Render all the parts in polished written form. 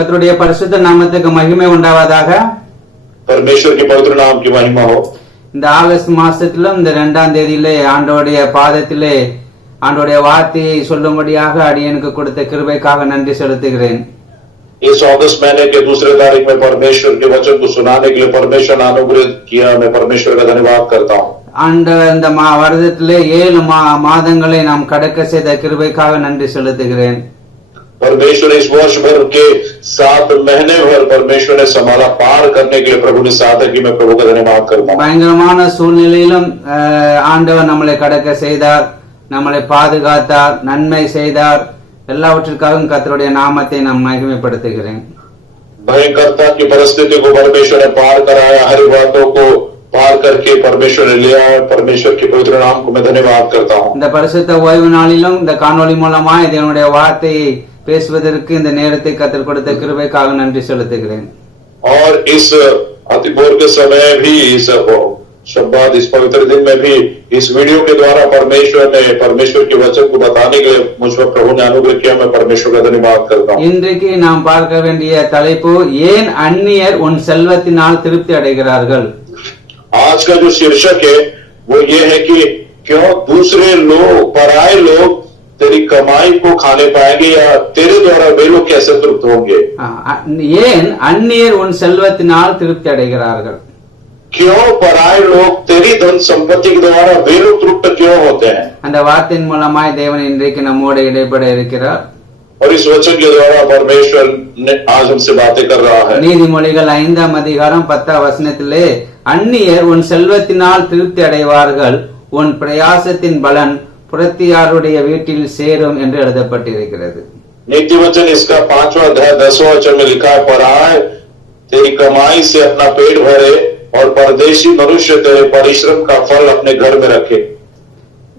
கர்த்தருடைய பரிசுத்த நாமத்துக்கு மகிமை உண்டாவதாக. परमेश्वर के पवित्र नाम की महिमा हो। இந்த ஆகஸ்ட் மாசத்திலும் இந்த 2ஆம் தேதியிலே ஆண்டவருடைய பாதத்திலே ஆண்டவருடைய வார்த்தையை சொல்லும்படியாக அடியனுக்கு கொடுத்த கிருபைக்காக நன்றி செலுத்துகிறேன். इस अगस्त महीने के 2 तारीख में परमेश्वर के वचन को सुनाने के लिए परमेश्वर ने अनुग्रहित किया। मैं परमेश्वर का धन्यवाद करता हूँ। இந்த வருடத்திலே 7 மாதங்களை நாம் கடக்க செய்த கிருபைக்காக நன்றி செலுத்துகிறேன். परमेश्वर इस वर्ष भर के 7 महीने भर परमेश्वर ने संभाला पार करने के लिए प्रभु ने साथ की। मैं प्रभु का धन्यवाद करता हूँ। பயங்கரமான சூழ்நிலையிலும் ஆண்டவர் நம்மளை கடக்க செய்தார், நம்மளை பாதுகாத்தார், நன்மை செய்தார். எல்லாவற்றிற்காகவும் கர்த்தருடைய நாமத்தை நான் மகிமைப்படுத்துகிறேன். भयंकरता की परिस्थिति को परमेश्वर ने पार कराया, हर बातों को पार करके परमेश्वर ने लिया। परमेश्वर के पवित्र नाम को मैं धन्यवाद करता हूँ। இந்த பரிசுத்த ஓய்வு நாளிலும் இந்த காணொளி மூலமாய் தேவனுடைய வார்த்தையை பேசுவதற்கு இந்த நேரத்தை கர்த்தர் கொடுத்த கிருபைக்காக நன்றி செலுத்துகிறேன். और इस अतिभोर के समय भी इस शब्द इस पवित्र दिन में भी इस वीडियो के द्वारा परमेश्वर के वचन को बताने के लिए मुझ पर प्रभु ने अनुग्रह किया। मैं परमेश्वर का धन्यवाद करता हूँ। இன்றைக்கு நாம் பார்க்க வேண்டிய தலைப்பு, ஏன் அந்நியர் உன் செல்வத்தினால் திருப்தி அடைகிறார்கள்? आज का जो शीर्षक है वो ये है कि क्यों दूसरे लोग, पराये लोग तेरी कमाई को खाने पाएंगे या तेरे द्वारा वे लोग कैसे तृप्त होंगे? ஏன் அந்நியர் உன் செல்வத்தினால் திருப்தி அடைகிறார்கள்? क्यों पराये लोग तेरी धन संपत्ति के द्वारा वे लोग तृप्त क्यों होते हैं? அந்த வார்த்தையின் மூலமாய் தேவன் இன்றைக்கு நம்மோடு இடைப்பட இருக்கிறார். और इस वचन के द्वारा परमेश्वर ने आज हमसे बातें कर रहा है। நீதிமொழிகள் 5ஆம் அதிகாரம் 10ஆம் வசனத்திலே, அந்நியர் உன் செல்வத்தினால் திருப்தி அடைவார்கள், உன் பிரயாசத்தின் பலன் புறத்தியாருடைய வீட்டில் சேரும் என்று எழுதப்பட்டிருக்கிறது. नीति वचन इसका 5वां अध्याय 10वां वचन में लिखा है, पराये तेरी कमाई से अपना पेट भरे और परदेशी मनुष्य तेरे परिश्रम का फल अपने घर में रखे।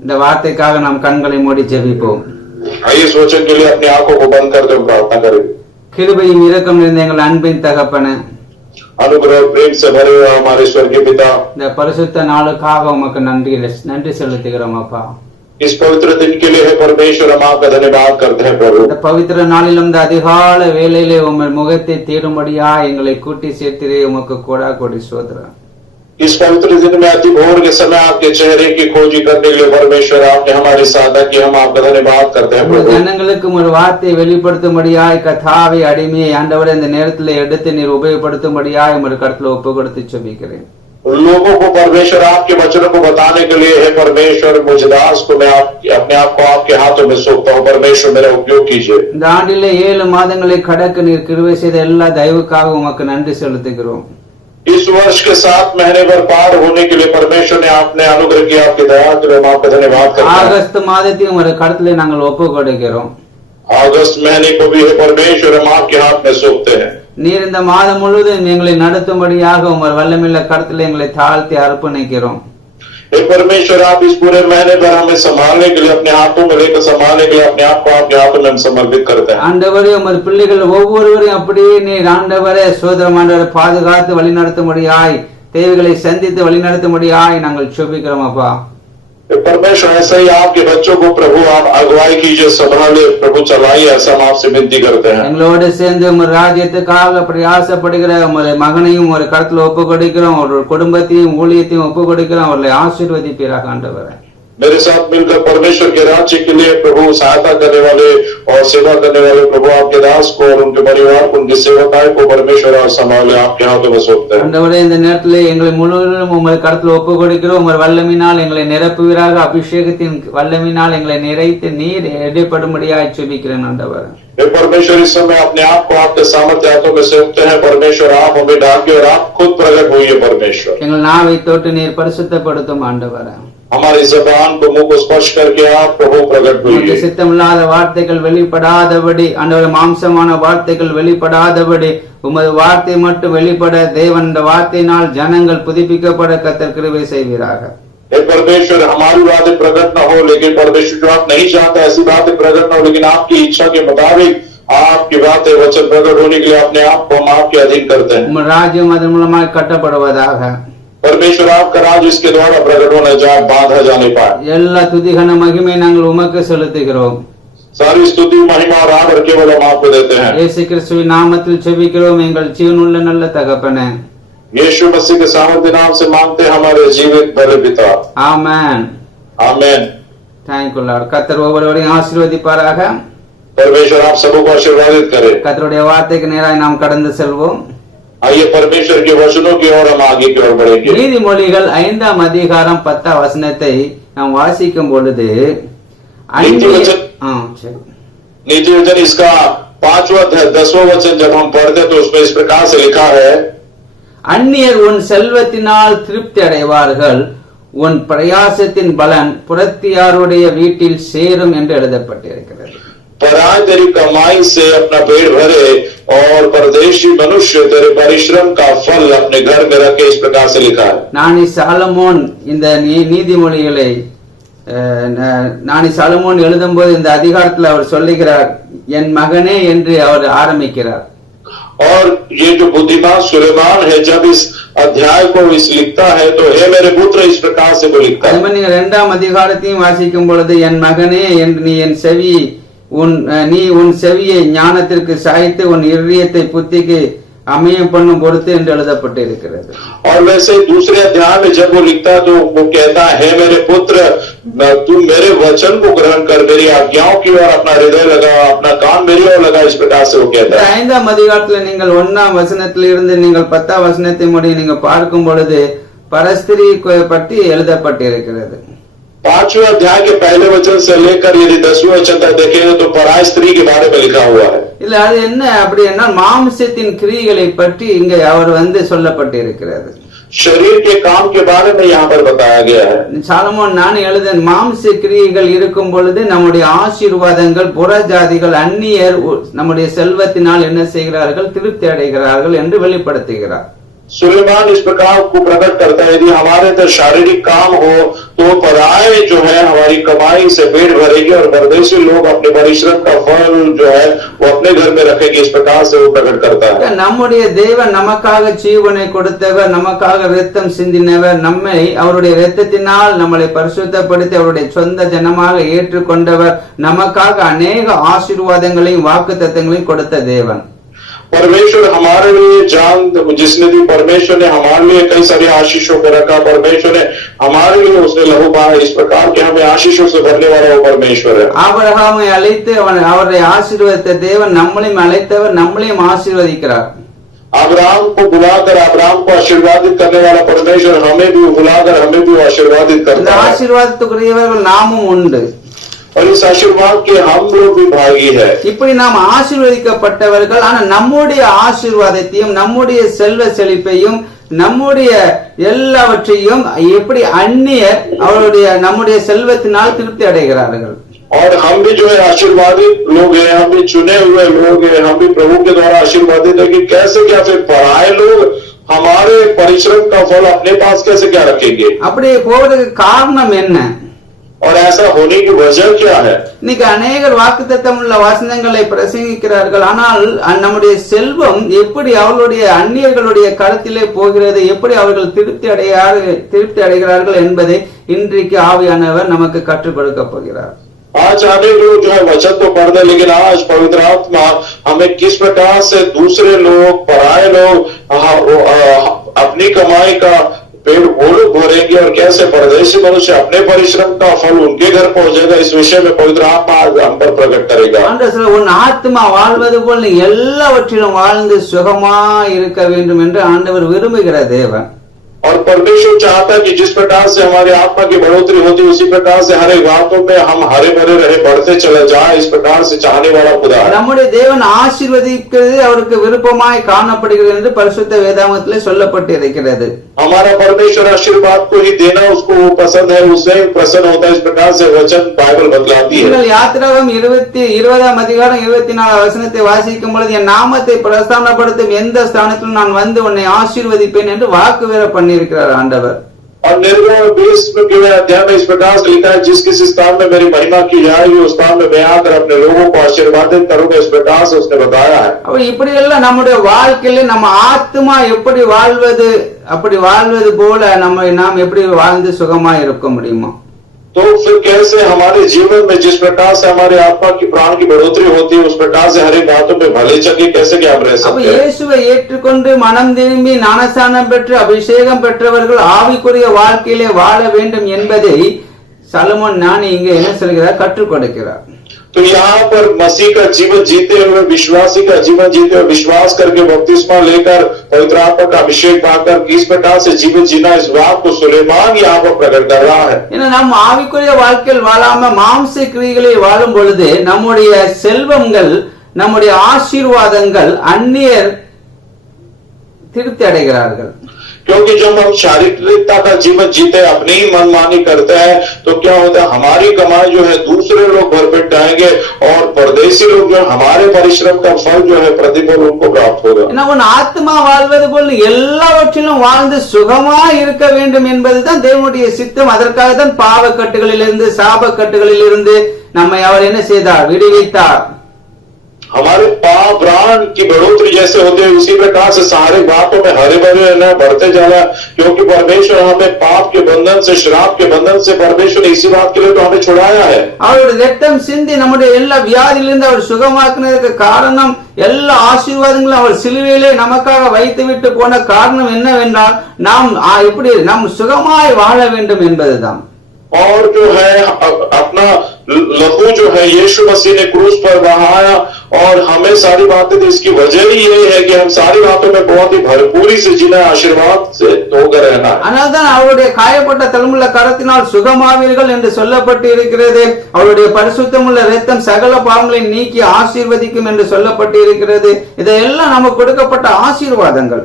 இந்த வார்த்தைக்காக நாம் கண்களை மூடி ஜெபிப்போம். आइए इस वचन के लिए अपनी आंखों को बंद करके हम प्रार्थना करें। கிருபையும் இரக்கம் நிறைந்த எங்கள் அன்பின் தகப்பனே, अनुग्रह प्रेम से भरे हुए हमारे स्वर्गीय पिता, இந்த பரிசுத்த நாளுக்காக உமக்கு நன்றி செலுத்துகிறோம் அப்பா. इस पवित्र दिन के लिए है परमेश्वर, हम आपका धन्यवाद करते हैं प्रभु। இந்த பவித்திர நாளிலும் இந்த அதிகால வேளையிலே உங்கள் முகத்தை தேடும்படியா எங்களை கூட்டி சேர்த்திரே, உமக்கு கோடா கோடி ஸ்தோத்திரம். इस पवित्र दिन में अति भोर के समय आपके चेहरे की खोजी करने के लिए परमेश्वर आपने हमारी सहायता की। हम आपका धन्यवाद करते हैं प्रभु। ஜனங்களுக்கு ஒரு வார்த்தையை வெளிப்படுத்தும்படியாய் கர்த்தாவே அடிமையை ஆண்டவரே இந்த நேரத்தில் எடுத்து நீர் உபயோகப்படுத்தும்படியாய் உமது கரத்தில் ஒப்பு கொடுத்து ஜெபிக்கிறேன். लोगों को परमेश्वर आपके वचनों को बताने के लिए है परमेश्वर, मुझ दास को मैं अपने आप को आपके हाथों में सौंपता हूँ। परमेश्वर मेरा उपयोग कीजिए। இந்த ஆண்டிலே 7 மாதங்களை கடக்க நீர் கிருபை செய்த எல்லா தயவுக்காக உமக்கு நன்றி செலுத்துகிறோம். इस वर्ष के 7 महीने पर पार होने के लिए परमेश्वर ने आपने अनुग्रह किया, आपकी दया के लिए हम आपका धन्यवाद करते हैं। ஆகஸ்ட் மாதத்தையும் ஒரு கடத்திலே நாங்கள் ஒப்பு கொடுக்கிறோம். अगस्त महीने को भी है परमेश्वर, हम आपके हाथ में सौंपते हैं। நீர் இந்த மாதம் முழுவதும் எங்களை நடத்தும்படியாக உமது வல்லமையுள்ள கரத்திலே எங்களை தாழ்த்தி அர்ப்பணிக்கிறோம். परमेश्वर आप इस पूरे महीने पर हमें संभालने के लिए, अपने हाथों में लेकर संभालने के लिए अपने आप को आपके हाथों में हम समर्पित करते हैं। ஆண்டவரே, உமது பிள்ளைகள் ஒவ்வொருவரையும் அப்படியே நீர் ஆண்டவரே சோதரம் ஆண்டவரை பாதுகாத்து வழிநடத்தும்படியாய், தேவைகளை சந்தித்து வழிநடத்தும்படியாய் நாங்கள் ஜெபிக்கிறோம் அப்பா. परमेश्वर ऐसा ही आपके बच्चों को प्रभु आप अगुवाई कीजिए, संभाले प्रभु, चलाइए, ऐसा हम आपसे विनती करते हैं। எங்களோடு சேர்ந்து உமது ராஜ்யத்துக்காக பிரயாசப்படுகிற உமது மகனையும் ஒரு கரத்துல ஒப்பு கொடுக்கிறோம், ஒரு குடும்பத்தையும் ஊழியத்தையும் ஒப்பு கொடுக்கிறோம். அவர்களை ஆசீர்வதிப்பீராக ஆண்டவரே. मेरे साथ मिलकर परमेश्वर के राज्य के लिए प्रभु सहायता करने वाले और सेवा करने वाले प्रभु आपके दास को और उनके परिवार को, उनके सेवकाय को परमेश्वर और संभाले आपके हाथों में सौंपते हैं। ஆண்டவரே, இந்த நேரத்திலே எங்களை முழுவதும் உமது கரத்துல ஒப்பு கொடுக்கிறோம். உமது வல்லமையினால் எங்களை நிரப்புவீராக, அபிஷேகத்தின் வல்லமையினால் எங்களை நிறைத்து நீர் எடைப்படும்படியாய் ஜெபிக்கிறேன் ஆண்டவரே. परमेश्वर इस समय अपने आप को आपके सामर्थ्य हाथों में सौंपते हैं। परमेश्वर आप हमें ढांकिए और आप खुद प्रकट होइए परमेश्वर। எங்கள் நாவை தொட்டு நீர் பரிசுத்தப்படுத்தும் ஆண்டவரே. हमारी जबान को, मुंह को स्पर्श करके आप प्रभु प्रकट होइए। சித்தமில்லாத வார்த்தைகள் வெளிப்படாதபடி ஆண்டவரே, மாம்சமான வார்த்தைகள் வெளிப்படாதபடி உமது வார்த்தை மட்டும் வெளிப்பட, தேவன் இந்த வார்த்தையினால் ஜனங்கள் புதுப்பிக்கப்பட கர்த்தர் கிருபை செய்வீராக। परमेश्वर हमारी बातें प्रकट न हो, लेकिन परमेश्वर जो आप नहीं चाहते ऐसी बातें प्रकट न हो, लेकिन आपकी इच्छा के मुताबिक आपकी बातें वचन प्रकट होने के लिए अपने आप को हम आपके अधीन करते हैं। உமது ராஜ்யம் அதன் மூலமாக கட்டப்படுவதாக। परमेश्वर आपका राज इसके द्वारा प्रकट होना जाए, बांधा जाने पाए। எல்லா துதிகன மகிமை நாங்கள் உமக்கு செலுத்துகிறோம்। सारी स्तुति महिमा और आदर केवल हम आपको देते हैं। இயேசு கிறிஸ்துவின் நாமத்தில் செபிக்கிறோம் எங்கள் ஜீவனுள்ள நல்ல தகப்பனே. यीशु मसीह के सामर्थ्य नाम से मांगते हैं हमारे जीवित बड़े पिता। ஆமென். आमीन। Thank you Lord. கர்த்தர் ஒவ்வொருவரையும் ஆசீர்வதிப்பாராக. परमेश्वर आप सबको आशीर्वादित करे। கர்த்தருடைய வார்த்தைக்கு நேராய் நாம் கடந்து செல்வோம். आइए परमेश्वर के वचनों की ओर हम आगे की ओर बढ़ेंगे। நீதிமொழிகள் 5ஆம் அதிகாரம் 10ஆம் வசனத்தை நாம் வாசிக்கும் பொழுது नीति वचन इसका 5वां 10वां वचन जब हम पढ़ते तो उसमें इस प्रकार से लिखा है, அந்நியர் உன் செல்வத்தினால் திருப்தி அடைவார்கள், உன் பிரயாசத்தின் பலன் புறத்தியாருடைய வீட்டில் சேரும் என்று எழுதப்பட்டிருக்கிறது. पराय तेरी कमाई से अपना पेट भरे और परदेशी मनुष्य तेरे परिश्रम का फल अपने घर में रखे, इस प्रकार से लिखा है। ஞானி சாலமோன் இந்த நீதிமொழிகளை ஞானி சாலமோன் எழுதும்போது இந்த அதிகாரத்தில் அவர் சொல்லுகிறார், என் மகனே என்று அவர் ஆரம்பிக்கிறார். और ये जो बुद्धिमान सुलेमान है जब इस अध्याय को इस लिखता है तो हे मेरे पुत्र, इस प्रकार से वो लिखता है। நீங்க 2ஆம் அதிகாரத்தையும் வாசிக்கும் பொழுது என் மகனே என்று நீ உன் செவியை ஞானத்திற்கு சாய்த்து உன் இருதயத்தை புத்திக்கு அமையம் பண்ணும் பொறுத்து என்று எழுதப்பட்டிருக்கிறது. और वैसे दूसरे अध्याय में जब वो लिखता तो वो कहता है, मेरे पुत्र तू मेरे वचन को ग्रहण कर, मेरी आज्ञाओं की ओर अपना हृदय लगा, अपना कान मेरी ओर लगा, इस प्रकार से वो कहता है। 5ஆம் அதிகாரத்தில் நீங்கள் 1ஆம் வசனத்திலிருந்து நீங்கள் 10ஆம் வசனத்தை முடிய நீங்க பார்க்கும் பொழுது பரஸ்திரி பற்றி எழுதப்பட்டிருக்கிறது. 5वें अध्याय के पहले वचन से लेकर यदि 10वें वचन तक देखेंगे तो पराय स्त्री के बारे में लिखा हुआ है। இல்ல அது என்ன அப்படி என்ன மாம்சத்தின் கிரியைகளை பற்றி இங்க அவர் சொல்லப்பட்டிருக்கிறது. शरीर के काम के बारे में यहाँ पर बताया गया है। சாலமோன் நான் எழுத மாம்ச கிரியைகள் இருக்கும் பொழுது நம்முடைய ஆசீர்வாதங்கள் புறஜாதிகள் அந்நியர் நம்முடைய செல்வத்தினால் என்ன செய்கிறார்கள், திருப்தி அடைகிறார்கள் என்று வெளிப்படுத்துகிறார். सुलेमान इस प्रकार को प्रकट करता है, यदि हमारे अंदर शारीरिक काम हो तो पराय जो है हमारी कमाई से पेट भरेगी और परदेशी लोग अपने परिश्रम का फल जो है वो अपने घर में रखेंगे, इस प्रकार से वो प्रकट करता है। நம்முடைய தேவன் நமக்காக ஜீவனை கொடுத்தவர், நமக்காக இரத்தம் சிந்தினவர், நம்மை அவருடைய இரத்தத்தினால் நம்மளை பரிசுத்தப்படுத்தி அவருடைய சொந்த ஜனமாக ஏற்றுக்கொண்டவர், நமக்காக अनेक ஆசீர்வாதங்களையும் வாக்குத்தத்தங்களையும் கொடுத்த தேவன். परमेश्वर हमारे लिए जिसने भी परमेश्वर ने हमारे लिए कई सारे आशीषों को रखा, परमेश्वर ने हमारे लिए उसने लहू बहाया, इस प्रकार के हमें आशीषों से भरने वाला वो परमेश्वर है। ஆபிரகாமை அழைத்து அவரை ஆசீர்வதித்த தேவன் நம்மளையும் அழைத்தவர், நம்மளையும் ஆசீர்வதிக்கிறார். अब्राहम को बुलाकर अब्राहम को आशीर्वादित करने वाला परमेश्वर हमें भी बुलाकर हमें भी आशीर्वादित करता है। ஆசீர்வாதத்துக்குரியவர்கள் நாமும் உண்டு और इस आशीर्वाद के हम लोग भी भागी है। இப்படி நாம் ஆசீர்வதிக்கப்பட்டவர்கள், ஆனா நம்முடைய ஆசீர்வாதத்தையும் நம்முடைய செல்வ செழிப்பையும் நம்முடைய எல்லாவற்றையும் எப்படி அந்நியர் அவருடைய நம்முடைய செல்வத்தினால் திருப்தி அடைகிறார்கள். और हम भी जो है आशीर्वादित लोग हैं, हम भी चुने हुए लोग हैं, हम भी प्रभु के द्वारा आशीर्वादित है कि कैसे क्या फिर पराये लोग हमारे परिश्रम का फल अपने पास कैसे क्या रखेंगे। அப்படி போவதற்கு காரணம் என்ன? और ऐसा होने की वजह क्या है? இன்னைக்கு அநேகர் வாக்குத்தத்தம் உள்ள வசனங்களை பிரசங்கிக்கிறார்கள், ஆனால் நம்முடைய செல்வம் எப்படி அவர்களுடைய அந்நியர்களுடைய கருத்திலே போகிறது, எப்படி அவர்கள் திருப்தி அடைகிறார்கள் என்பதை இன்றைக்கு ஆவியானவர் நமக்கு கற்றுக் கொடுக்க போகிறார். आज अनेक लोग जो है वचन तो पढ़ते, लेकिन आज पवित्र आत्मा हमें किस प्रकार से दूसरे लोग पराये लोग अपनी कमाई का पेट वो लोग भरेंगे और कैसे परदेशी मनुष्य अपने परिश्रम का फल उनके घर पहुंचेगा, इस विषय में पवित्र आत्मा हम पर प्रकट करेगा। உன் ஆத்மா வாழ்வது போல் நீ எல்லாவற்றிலும் வாழ்ந்து சுகமா இருக்க வேண்டும் என்று ஆண்டவர் விரும்புகிற தேவன். और परमेश्वर चाहता है कि जिस प्रकार से हमारी आत्मा की बढ़ोतरी होती है उसी प्रकार से हर एक बातों में हम हरे भरे रहे, बढ़ते चले जाए, इस प्रकार से चाहने वाला खुदा है। நம்முடைய தேவன் ஆசீர்வதிக்கிறது அவருக்கு விருப்பமாய் காணப்படுகிறது என்று பரிசுத்த வேதாகமத்திலே சொல்லப்பட்டிருக்கிறது. हमारा परमेश्वर आशीर्वाद को ही देना उसको पसंद है, उससे प्रसन्न होता है, इस प्रकार से वचन बाइबल बतलाती है। நீங்கள் யாத்திராகமம் 20ஆம் அதிகாரம் 24ஆம் வசனத்தை வாசிக்கும் பொழுது என் நாமத்தை பிரஸ்தானப்படுத்தும் எந்த ஸ்தானத்திலும் நான் வந்து உன்னை ஆசீர்வதிப்பேன் என்று வாக்கு வேற பண்ணியிருக்கிறார் ஆண்டவர். और निर्गुण 20 के अध्याय में इस प्रकार से लिखा है, जिस किसी स्थान में मेरी महिमा की जाएगी उस स्थान में मैं आकर अपने लोगों को आशीर्वादित करूंगा, इस प्रकार से उसने बताया है। அப்ப இப்படி எல்லாம் நம்முடைய வாழ்க்கையில நம்ம ஆத்மா எப்படி வாழ்வது, அப்படி வாழ்வது போல நாம் எப்படி வாழ்ந்து சுகமா இருக்க முடியுமா? तो फिर कैसे हमारे जीवन में जिस प्रकार से हमारे आत्मा की प्राण की बढ़ोतरी होती है उस प्रकार से हर एक बातों में भले चंगे कैसे क्या हम रह அப்ப सकते हैं। இயேசுவை ஏற்றுக்கொண்டு மனம் திரும்பி ஞானஸ்நானம் பெற்று அபிஷேகம் பெற்றவர்கள் ஆவிக்குரிய வாழ்க்கையிலே வாழ வேண்டும் என்பதை சலமோன் ஞானி இங்கே என்ன சொல்கிறார், கற்றுக் கொடுக்கிறார். तो यहाँ पर मसीह का जीवन जीते हुए विश्वासी का जीवन जीते हुए विश्वास करके बपतिस्मा लेकर पवित्र आत्मा का अभिषेक पाकर किस प्रकार से जीवन जीना इस बात को सुलेमान यहाँ पर प्रकट कर रहा है। ஏன்னா நம் ஆவிக்குரிய வாழ்க்கையில் வாழாம மாம்ச கிரியைகளை வாழும் பொழுது நம்முடைய செல்வங்கள் நம்முடைய ஆசீர்வாதங்கள் அந்நியர் திருப்தி அடைகிறார்கள். क्योंकि जब हम शारीरिकता का जीवन जीते अपनी ही मनमानी करते हैं तो क्या होता है, हमारी कमाई जो है दूसरे लोग भरपेट जाएंगे और परदेशी लोग जो हमारे परिश्रम का फल जो है प्रतिफल उनको प्राप्त होगा। ஏன்னா உன் ஆத்மா வாழ்வது போல் எல்லாவற்றிலும் வாழ்ந்து சுகமா இருக்க வேண்டும் என்பதுதான் தேவனுடைய சித்தம். அதற்காக தான் பாவக்கட்டுகளிலிருந்து சாபக்கட்டுகளிலிருந்து நம்மை அவர் என்ன செய்தார், விடுவித்தார். हमारे पाप प्राण की बढ़ोतरी जैसे होती है उसी प्रकार से सारे बातों में हरे भरे रहना बढ़ते जाना, क्योंकि परमेश्वर हमें पाप के बंधन से श्राप के बंधन से परमेश्वर ने इसी बात के लिए तो हमें छुड़ाया है। அவருடைய ரத்தம் சிந்தி நம்முடைய எல்லா வியாதியிலிருந்து அவர் சுகமாக்குனதற்கு காரணம், எல்லா ஆசீர்வாதங்களும் அவர் சிலுவையிலே நமக்காக வைத்துவிட்டு போன காரணம் என்னவென்றால் நாம் எப்படி நாம் சுகமாய் வாழ வேண்டும் என்பதுதான். और जो है अपना लहू जो है यीशु मसीह ने क्रूस पर बहाया और हमें सारी बातें, तो इसकी वजह ही यही है कि हम सारी बातों में बहुत ही भरपूरी से जीना, आशीर्वाद से होकर रहना है। அதனால்தான் அவருடைய காயப்பட்ட தழும்புள்ள கரத்தினால் சுகமாவீர்கள் என்று சொல்லப்பட்டு இருக்கிறது. அவருடைய பரிசுத்தமுள்ள இரத்தம் சகல பாவங்களை நீக்கி ஆசீர்வதிக்கும் என்று சொல்லப்பட்டு இருக்கிறது. இதெல்லாம் நமக்கு கொடுக்கப்பட்ட ஆசீர்வாதங்கள்.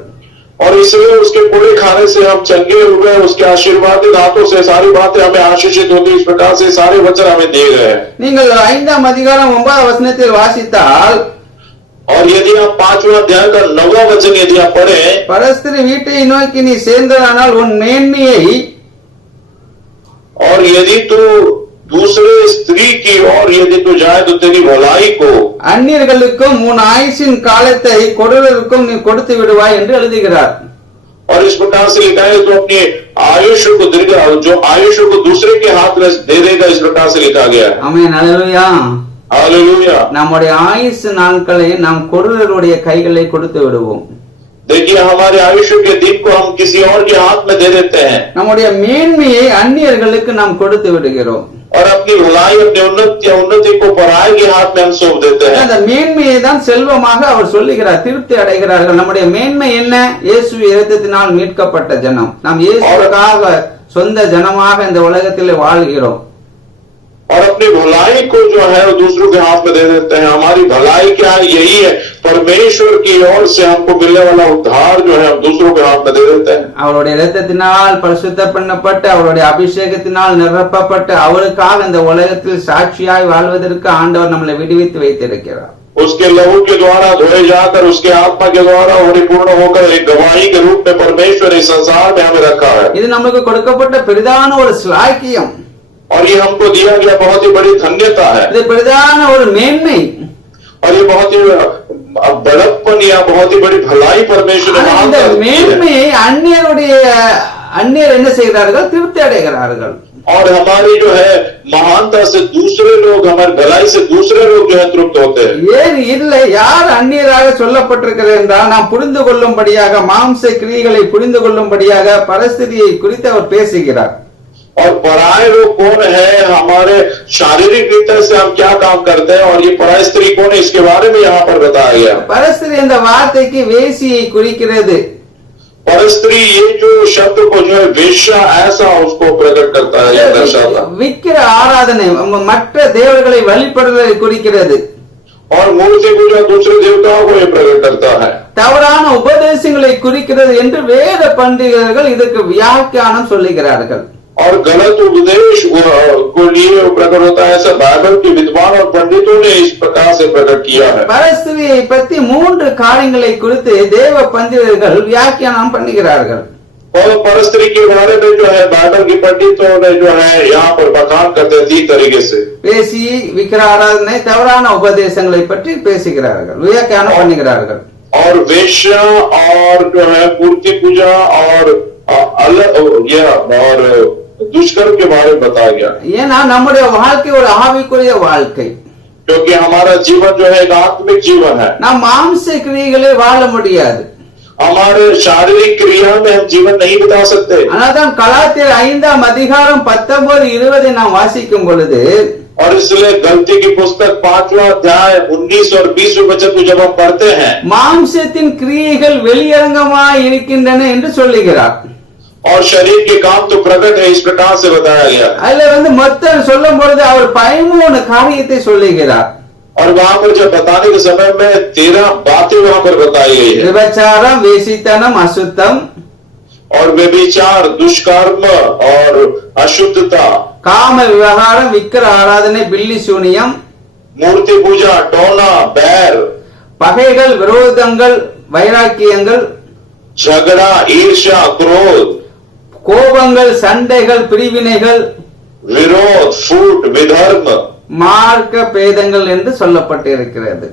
और इसलिए उसके पूरे खाने से हम चंगे हुए, उसके आशीर्वादित हाथों से सारी बातें हमें आशीषित होती, इस प्रकार से सारे वचन हमें दिए गए हैं। நீங்கள் 5ஆம் அதிகாரம் 9ஆம் வசனத்தில் வாசித்தால், और यदि आप 5वां अध्याय का 9वां वचन यदि आप पढ़ें, பரஸ்திரி வீட்டை நோக்கி நீ சேர்ந்ததானால் உன் மேன்மையை, और यदि तू दूसरे स्त्री की और यदि तू जाए तो तेरी भलाई को அந்நியர்களுக்கும் உன் ஆயுசின் காலத்தை கொடூரருக்கும் நீ கொடுத்து விடுவாய் என்று எழுதுகிறார். और इस प्रकार से लिखा है तो अपनी आयुष्य को दीर्घ जो आयुष्य को दूसरे के हाथ में दे देगा, इस प्रकार से लिखा गया है। ஆமென், அல்லேலூயா. हालेलुया। நம்முடைய ஆயுசு நாட்களை நாம் கொடூரருடைய கைகளை கொடுத்து விடுவோம். देखिए हमारे आयुष्य के दिन को हम किसी और के हाथ में दे देते हैं நம்முடைய மேன்மையை அந்நியர்களுக்கு நாம் கொடுத்து விடுகிறோம். और अपनी भलाई अपनी उन्नति को पराये के हाथ में हम सौंप देते हैं। அந்த மேன்மையை தான் செல்வமாக அவர் சொல்லுகிறார், திருப்தி அடைகிறார்கள். நம்முடைய மேன்மை என்ன? இயேசு இரத்தத்தினால் மீட்கப்பட்ட ஜனம். நாம் இயேசுவுக்காக சொந்த ஜனமாக இந்த உலகத்தில் வாழ்கிறோம். और अपनी भलाई को जो है वो दूसरों के हाथ में दे देते हैं। हमारी भलाई क्या है? यही है, परमेश्वर की ओर से हमको मिलने वाला उद्धार जो है हम दूसरों के हाथ में दे देते हैं। அவருடைய இரத்தத்தினால் பரிசுத்த பண்ணப்பட்டு அவருடைய அபிஷேகத்தினால் நிரப்பப்பட்டு அவருக்காக இந்த உலகத்தில் சாட்சியாய் வாழ்வதற்கு ஆண்டவர் நம்மளை விடுவித்து வைத்திருக்கிறார். उसके लहू के द्वारा धोए जाकर उसके आत्मा के द्वारा परिपूर्ण होकर एक गवाही के रूप में परमेश्वर इस संसार में हमें रखा है। இது நமக்கு கொடுக்கப்பட்ட பெரிதான ஒரு ஸ்லாக்கியம். और ये हमको दिया गया बहुत ही बड़ी धन्यता है। இது பெரிதான ஒரு மேன்மை. और ये बहुत ही बड़प्पन या बहुत ही बड़ी भलाई परमेश्वर ने இந்த மேன்மையை அந்நியர் என்ன செய்கிறார்கள்? திருப்தி அடைகிறார்கள். और हमारी जो है महानता से दूसरे लोग, हमारी भलाई से दूसरे लोग जो है तृप्त होते हैं। ஏன் இல்லை? யார் அந்நியராக சொல்லப்பட்டிருக்கிறது என்றால் நாம் புரிந்து கொள்ளும்படியாக, மாம்ச கிரியைகளை புரிந்து கொள்ளும்படியாக பரஸ்திரியை குறித்து அவர் பேசுகிறார். और पराये लोग कौन है? हमारे शारीरिक रीति से हम क्या काम करते हैं और ये पराय स्त्री कौन है, इसके बारे में यहाँ पर बताया गया। பரஸ்திரி என்ற வார்த்தைக்கு வேசியை குறிக்கிறது. परस्त्री ये जो शब्द को जो है वेश्या ऐसा उसको प्रकट करता है, यह दर्शाता है। விக்கிர ஆராதனை, மற்ற தேவர்களை வழிபடுவதை குறிக்கிறது. और मूर्ति पूजा दूसरे देवताओं को ये प्रकट करता है। தவறான உபதேசங்களை குறிக்கிறது என்று வேத பண்டிதர்கள் இதற்கு வியாக்கியானம் சொல்லுகிறார்கள். और गलत उपदेश को लिए प्रकट होता है, ऐसा बाइबल के विद्वान और पंडितों ने इस प्रकार से प्रकट किया है। பரஸ்திரியை பற்றி 3 காரியங்களை குறித்து தேவ பண்டிதர்கள் வியாக்கியானம் பண்ணுகிறார்கள். और परस्त्री के बारे में जो है बाइबल के पंडितों ने जो है यहाँ पर बखान करते हैं 3 तरीके से। பேசி விக்கிர ஆராதனை, தவறான உபதேசங்களை பற்றி பேசுகிறார்கள், வியாக்கியானம் பண்ணுகிறார்கள். और वेश्या और जो है मूर्ति पूजा और अलग और दुष्कर्म के बारे में बताया गया, ஏன்னா நம்முடைய வாழ்க்கை ஒரு ஆவிக்குரிய வாழ்க்கை. क्योंकि हमारा जीवन जो है एक आत्मिक जीवन है। நாம் மாம்ச கிரியைகளே வாழ முடியாது. हमारे शारीरिक क्रिया में हम जीवन नहीं बिता सकते। அதனால்தான் கலாத்தியர் 5ஆம் அதிகாரம் 19-20 நாம் வாசிக்கும் பொழுது, और इसलिए गलती की पुस्तक 5वां अध्याय 19 और 20वें वचन को जब हम पढ़ते हैं, மாம்சத்தின் கிரியைகள் வெளியரங்கமாய் இருக்கின்றன என்று சொல்லுகிறார். और शरीर के काम तो प्रकट है, इस प्रकार से बताया गया। அதுல மொத்தம் சொல்லும் பொழுது அவர் 13 காரியத்தை சொல்லுகிறார். और वहां पर जब बताने के समय में 13 बातें वहां पर बताई गई है। விபச்சாரம், வேசித்தனம், அசுத்தம், और व्यभिचार, दुष्कर्म और अशुद्धता, காம விவகாரம், விக்கிர ஆராதனை, பில்லி சூனியம், मूर्ति पूजा, टोना, बैर, பகைகள், விரோதங்கள், வைராக்கியங்கள், झगड़ा, ईर्ष्या, क्रोध, கோபங்கள், சண்டைகள், பிரிவினைகள், विरोध, फूट, विधर्म, மார்க்க பேதங்கள் என்று சொல்லப்பட்டிருக்கிறது.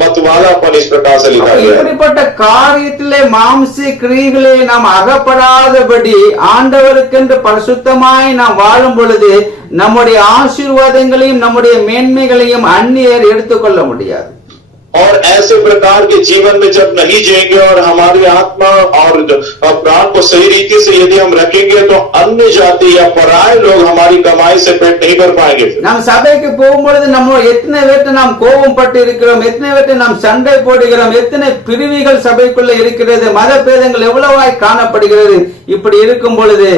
मतवालापन, इस प्रकार से लिखा गया है। இப்படிப்பட்ட காரியத்திலே மாம்ச கிரியைகளே நாம் அகப்படாதபடி ஆண்டவருக்கென்று பரிசுத்தமாய் நாம் வாழும் பொழுது நம்முடைய ஆசீர்வாதங்களையும் நம்முடைய மேன்மைகளையும் அந்நியர் எடுத்துக்கொள்ள முடியாது. और ऐसे प्रकार के जीवन में जब नहीं जिएंगे और हमारी आत्मा और प्राण को सही रीति से यदि हम रखेंगे, तो अन्य जाति या पराये लोग हमारी कमाई से पेट नहीं भर पाएंगे। நாம் சபைக்கு போகும்பொழுது நம்ம எத்தனை பேர்ட்ட நாம் கோபம் பட்டு இருக்கிறோம், எத்தனை பேர்ட்ட நாம் சண்டை போடுகிறோம், எத்தனை பிரிவுகள் சபைக்குள்ள இருக்கிறது, மத பேதங்கள் எவ்வளவாய் காணப்படுகிறது. இப்படி இருக்கும் பொழுது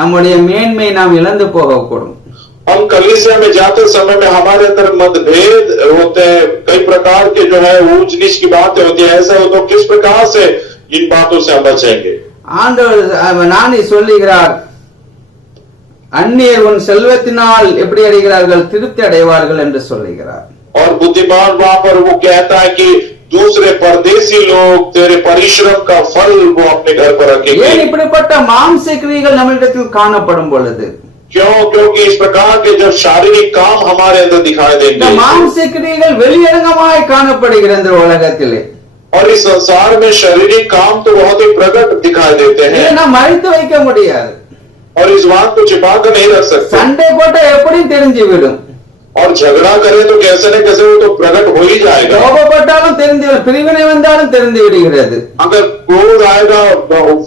நம்முடைய மேன்மை நாம் இழந்து போகக்கூடும். हम कलीसिया में जाते समय में हमारे अंदर मतभेद होते हैं, कई प्रकार के जो है ऊंच नीच की बातें होती है। ऐसा हो तो किस प्रकार से इन बातों से हम बचेंगे? ஆண்டவர் நானே சொல்லுகிறார், அந்நியர் உன் செல்வத்தினால் எப்படி அடைகிறார்கள், திருப்தி அடைவார்கள் என்று சொல்லுகிறார். और बुद्धिमान वहां पर वो कहता है कि दूसरे परदेसी लोग तेरे परिश्रम का फल वो अपने घर पर रखेंगे। ஏன் இப்படிப்பட்ட மாம்ச கிரியைகள் நம்மிடத்தில் காணப்படும் பொழுது? क्यों? क्योंकि इस प्रकार के जब शारीरिक काम हमारे अंदर दिखाई இந்த देंगे, மாம்ச கிரியைகள் வெளியரங்கமாய் காணப்படுகிற இந்த உலகத்திலே और इस संसार में शारीरिक काम तो बहुत ही प्रकट दिखाई देते இதை हैं, நாம் மறைத்து வைக்க முடியாது. और इस बात को छिपा कर नहीं रख सकते। சண்டை போட்டா எப்படியும் தெரிஞ்சுவிடும், और झगड़ा करें तो कैसे न कैसे वो तो प्रकट हो ही जाएगा। கோபப்பட்டாலும் தெரிந்துவிடும், பிரிவினை வந்தாலும் தெரிந்து விடுகிறது, अगर क्रोध आएगा,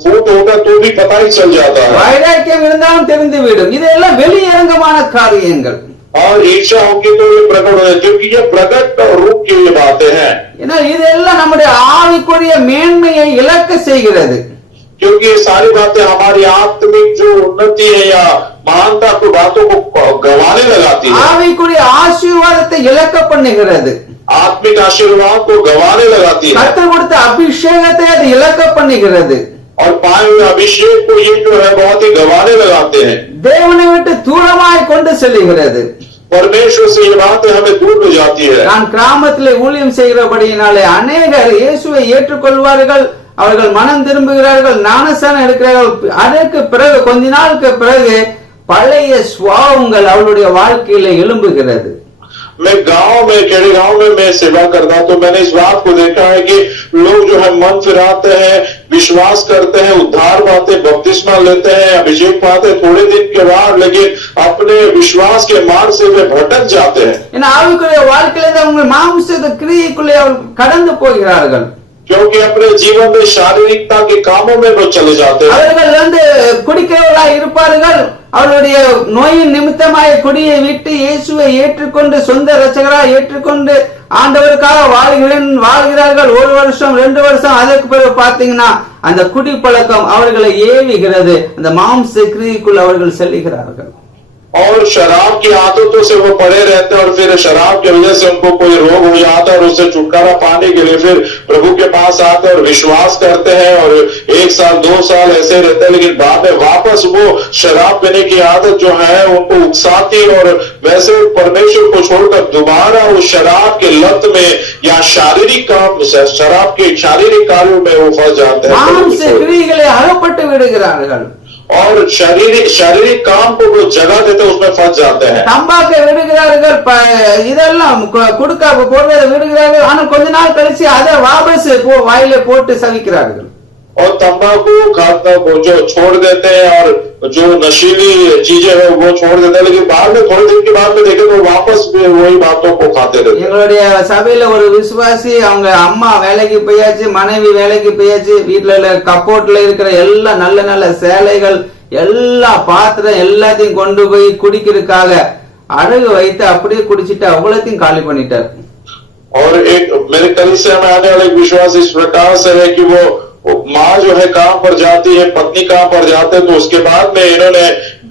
फूट होगा तो भी पता ही चल जाता है, வைராக்கியம் இருந்தாலும் தெரிந்துவிடும். இதெல்லாம் வெளியரங்கமான காரியங்கள். और ईर्ष्या होगी तो ये प्रकट हो जाए, क्योंकि ये प्रकट रूप की ये बातें हैं। ஏன்னா இதெல்லாம் நம்முடைய ஆவிக்குரிய மேன்மையை இழக்க செய்கிறது. क्योंकि ये सारी बातें हमारी आत्मिक जो उन्नति है या महानता को बातों को गंवाने लगाती है, ஆவிக்குரிய ஆசீர்வாதத்தை இழக்க பண்ணுகிறது, आत्मिक आशीर्वाद को गंवाने लगाती है, கர்த்தர் கொடுத்த அபிஷேகத்தை அது இழக்க பண்ணுகிறது, और पाए हुए अभिषेक को ये जो है बहुत ही गंवाने लगाते हैं, தேவனை விட்டு தூரமாய் கொண்டு செல்லுகிறது. परमेश्वर से ये बातें हमें दूर हो जाती है। நான் கிராமத்திலே ஊழியம் செய்கிறபடியினாலே அநேகர் இயேசுவை ஏற்றுக்கொள்வார்கள், அவர்கள் மனம் திரும்புகிறார்கள், ஞானஸ்நானம் எடுக்கிறார்கள். அதற்கு பிறகு கொஞ்ச நாளுக்கு பிறகு பழைய சுவாவங்கள் அவளுடைய வாழ்க்கையில எழும்புகிறது. मैं गांव में, खेड़े गांव में मैं सेवा करता, तो मैंने इस बात को देखा है कि लोग जो है मन फिराते हैं, विश्वास करते हैं, उद्धार पाते, बपतिस्मा लेते हैं, अभिषेक पाते, थोड़े दिन के बाद लेकिन अपने विश्वास के मार्ग से वे भटक जाते हैं। ஏன்னா ஆவிக்குரிய வாழ்க்கையில அவங்க மாம்ச கிரியைக்குள்ளே அவர்கள் கடந்து போகிறார்கள். क्योंकि अपने जीवन में शारीरिकता के कामों में वो चले जाते हैं। அவர்கள் குடிக்கிறவர்களாய் இருப்பார்கள். அவருடைய நோயின் நிமித்தமாய் குடியை விட்டு இயேசுவை ஏற்றுக்கொண்டு சொந்த இரட்சகராய் ஏற்றுக்கொண்டு ஆண்டவருக்காக வாழ்கிறார்கள். 1 வருஷம் 2 வருஷம், அதற்கு பிறகு பாத்தீங்கன்னா அந்த குடி பழக்கம் அவர்களை ஏவுகிறது, அந்த மாம்ச கிரியைக்குள் அவர்கள் செல்லுகிறார்கள். और शराब की आदतों से वो पड़े रहते हैं, और फिर शराब की वजह से उनको कोई रोग हो जाता है, और उससे छुटकारा पाने के लिए फिर प्रभु के पास आते हैं और विश्वास करते हैं, और 1 साल 2 साल ऐसे रहते हैं, लेकिन बाद में वापस वो शराब पीने की आदत जो है उनको उकसाती, और वैसे परमेश्वर को छोड़कर दोबारा उस शराब के लत में या शारीरिक काम, शराब के शारीरिक कार्यों में वो फंस जाते हैं, மாம்ச கிரியைகளை அகப்பட்டு விடுகிறார்கள். और शारीरिक काम को वो जगह देते उसमें फंस जाते हैं। தம்பாக்கை விடுகிறார்கள், இதெல்லாம் குடுக்க போடுறதை விடுகிறார்கள். ஆனால் கொஞ்ச நாள் கழிச்சு அதை வாபஸ் வாயில போட்டு சவிக்கிறார்கள். और तंबाकू खाता को जो छोड़ देते हैं और जो नशीली चीजें है वो छोड़ देते हैं, लेकिन बाद में थोड़े दिन के बाद में देखें तो वापस भी वही बातों को खाते रहते हैं। எங்களுடைய சபையில ஒரு விசுவாசி, அவங்க அம்மா வேலைக்கு போயாச்சு, மனைவி வேலைக்கு போயாச்சு, வீட்டுல கப்போர்ட்ல இருக்கிற எல்லா நல்ல நல்ல சேலைகள் எல்லா பாத்திரம் எல்லாத்தையும் கொண்டு போய் குடிக்கிறதுக்காக அழகு வைத்து அப்படியே குடிச்சிட்டு அவ்வளத்தையும் காலி பண்ணிட்டார். और एक मेरे कलीसिया में आने वाला एक विश्वास इस प्रकार से है कि वो माँ जो है काम पर जाती है, पत्नी काम पर जाते हैं, तो उसके बाद में इन्होंने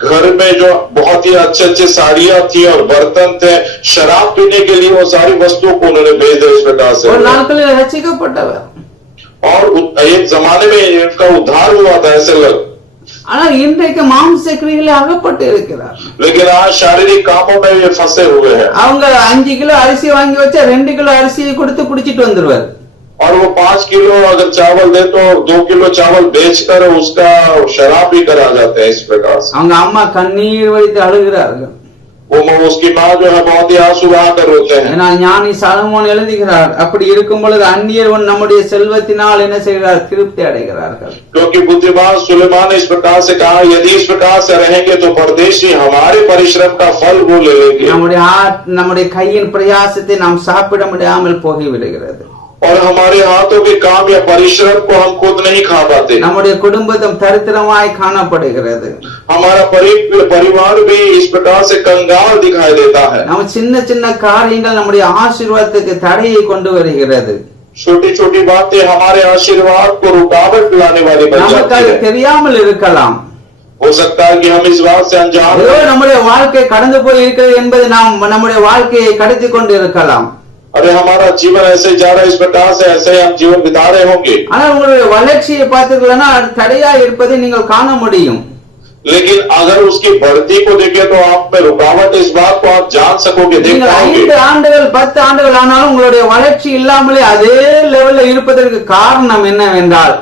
घर में जो बहुत ही अच्छे अच्छे साड़ियां थी और बर्तन थे, शराब पीने के लिए वो सारी वस्तुओं को उन्होंने भेज दिया इस प्रकार से। ஒரு நாட்களில் ரட்சிக்கப்பட்டவர். और एक जमाने में इनका उद्धार हुआ था ऐसे लोग, ஆனால் இன்றைக்கு மாம்ச கிரியில அகப்பட்டு இருக்கிறார். लेकिन आज शारीरिक कामों में ये फंसे हुए हैं। அவங்க 5 கிலோ அரிசி வாங்கி வச்சா 2 கிலோ அரிசியை கொடுத்து குடிச்சிட்டு வந்துருவார். और वो 5 किलो अगर चावल दे तो 2 किलो चावल बेचकर उसका शराब भी करा जाते हैं इस प्रकार से। அவங்க அம்மா கண்ணீர் வடித்து அழுகிறார்கள். वो उसकी माँ जो है बहुत ही आंसू बहाकर रोते हैं। ஏன்னா ஞானி சாலமோன் எழுதுகிறார், அப்படி இருக்கும் பொழுது அந்நியர் நம்முடைய செல்வத்தினால் என்ன செய்கிறார்? திருப்தி அடைகிறார்கள். क्योंकि बुद्धिमान सुलेमान ने इस प्रकार से कहा, यदि इस प्रकार से रहेंगे तो परदेशी हमारे परिश्रम का फल वो ले लेंगे। நம்முடைய கையின் பிரயாசத்தை நாம் சாப்பிட முடியாமல் போய்விடுகிறது. और हमारे हाथों के काम या परिश्रम को हम खुद नहीं खा पाते। நம்முடைய குடும்பம் தரித்திரமாய் காணப்படுகிறது. हमारा परिवार भी इस प्रकार से कंगाल दिखाई देता है। நம்ம சின்ன சின்ன காரியங்கள் நம்முடைய ஆசீர்வாதத்துக்கு தடையை கொண்டு வருகிறது. छोटी छोटी बातें हमारे आशीर्वाद को रुकावट लाने वाली बन जाती நமக்கு அது है। தெரியாமல் இருக்கலாம். हो सकता है कि हम इस बात से अनजान ஏதோ நம்முடைய வாழ்க்கை கடந்து போய் இருக்கிறது என்பது நாம் நம்முடைய வாழ்க்கையை கடத்தி கொண்டு இருக்கலாம். अरे हमारा जीवन ऐसे जा रहा है, इस प्रकार से ऐसे हम जीवन बिता रहे होंगे। ஆனால் உங்களுடைய வளர்ச்சியை பார்த்தீங்கன்னா அது தடையா இருப்பதை நீங்கள் காண முடியும். लेकिन अगर उसकी बढ़ती को देखें तो आप में रुकावट, इस बात को आप जान सकोगे, देख நீங்கள் पाओगे। 5 ஆண்டுகள் 10 ஆண்டுகள் ஆனாலும் உங்களுடைய வளர்ச்சி இல்லாமலே அதே லெவல்ல இருப்பதற்கு காரணம் என்னவென்றால்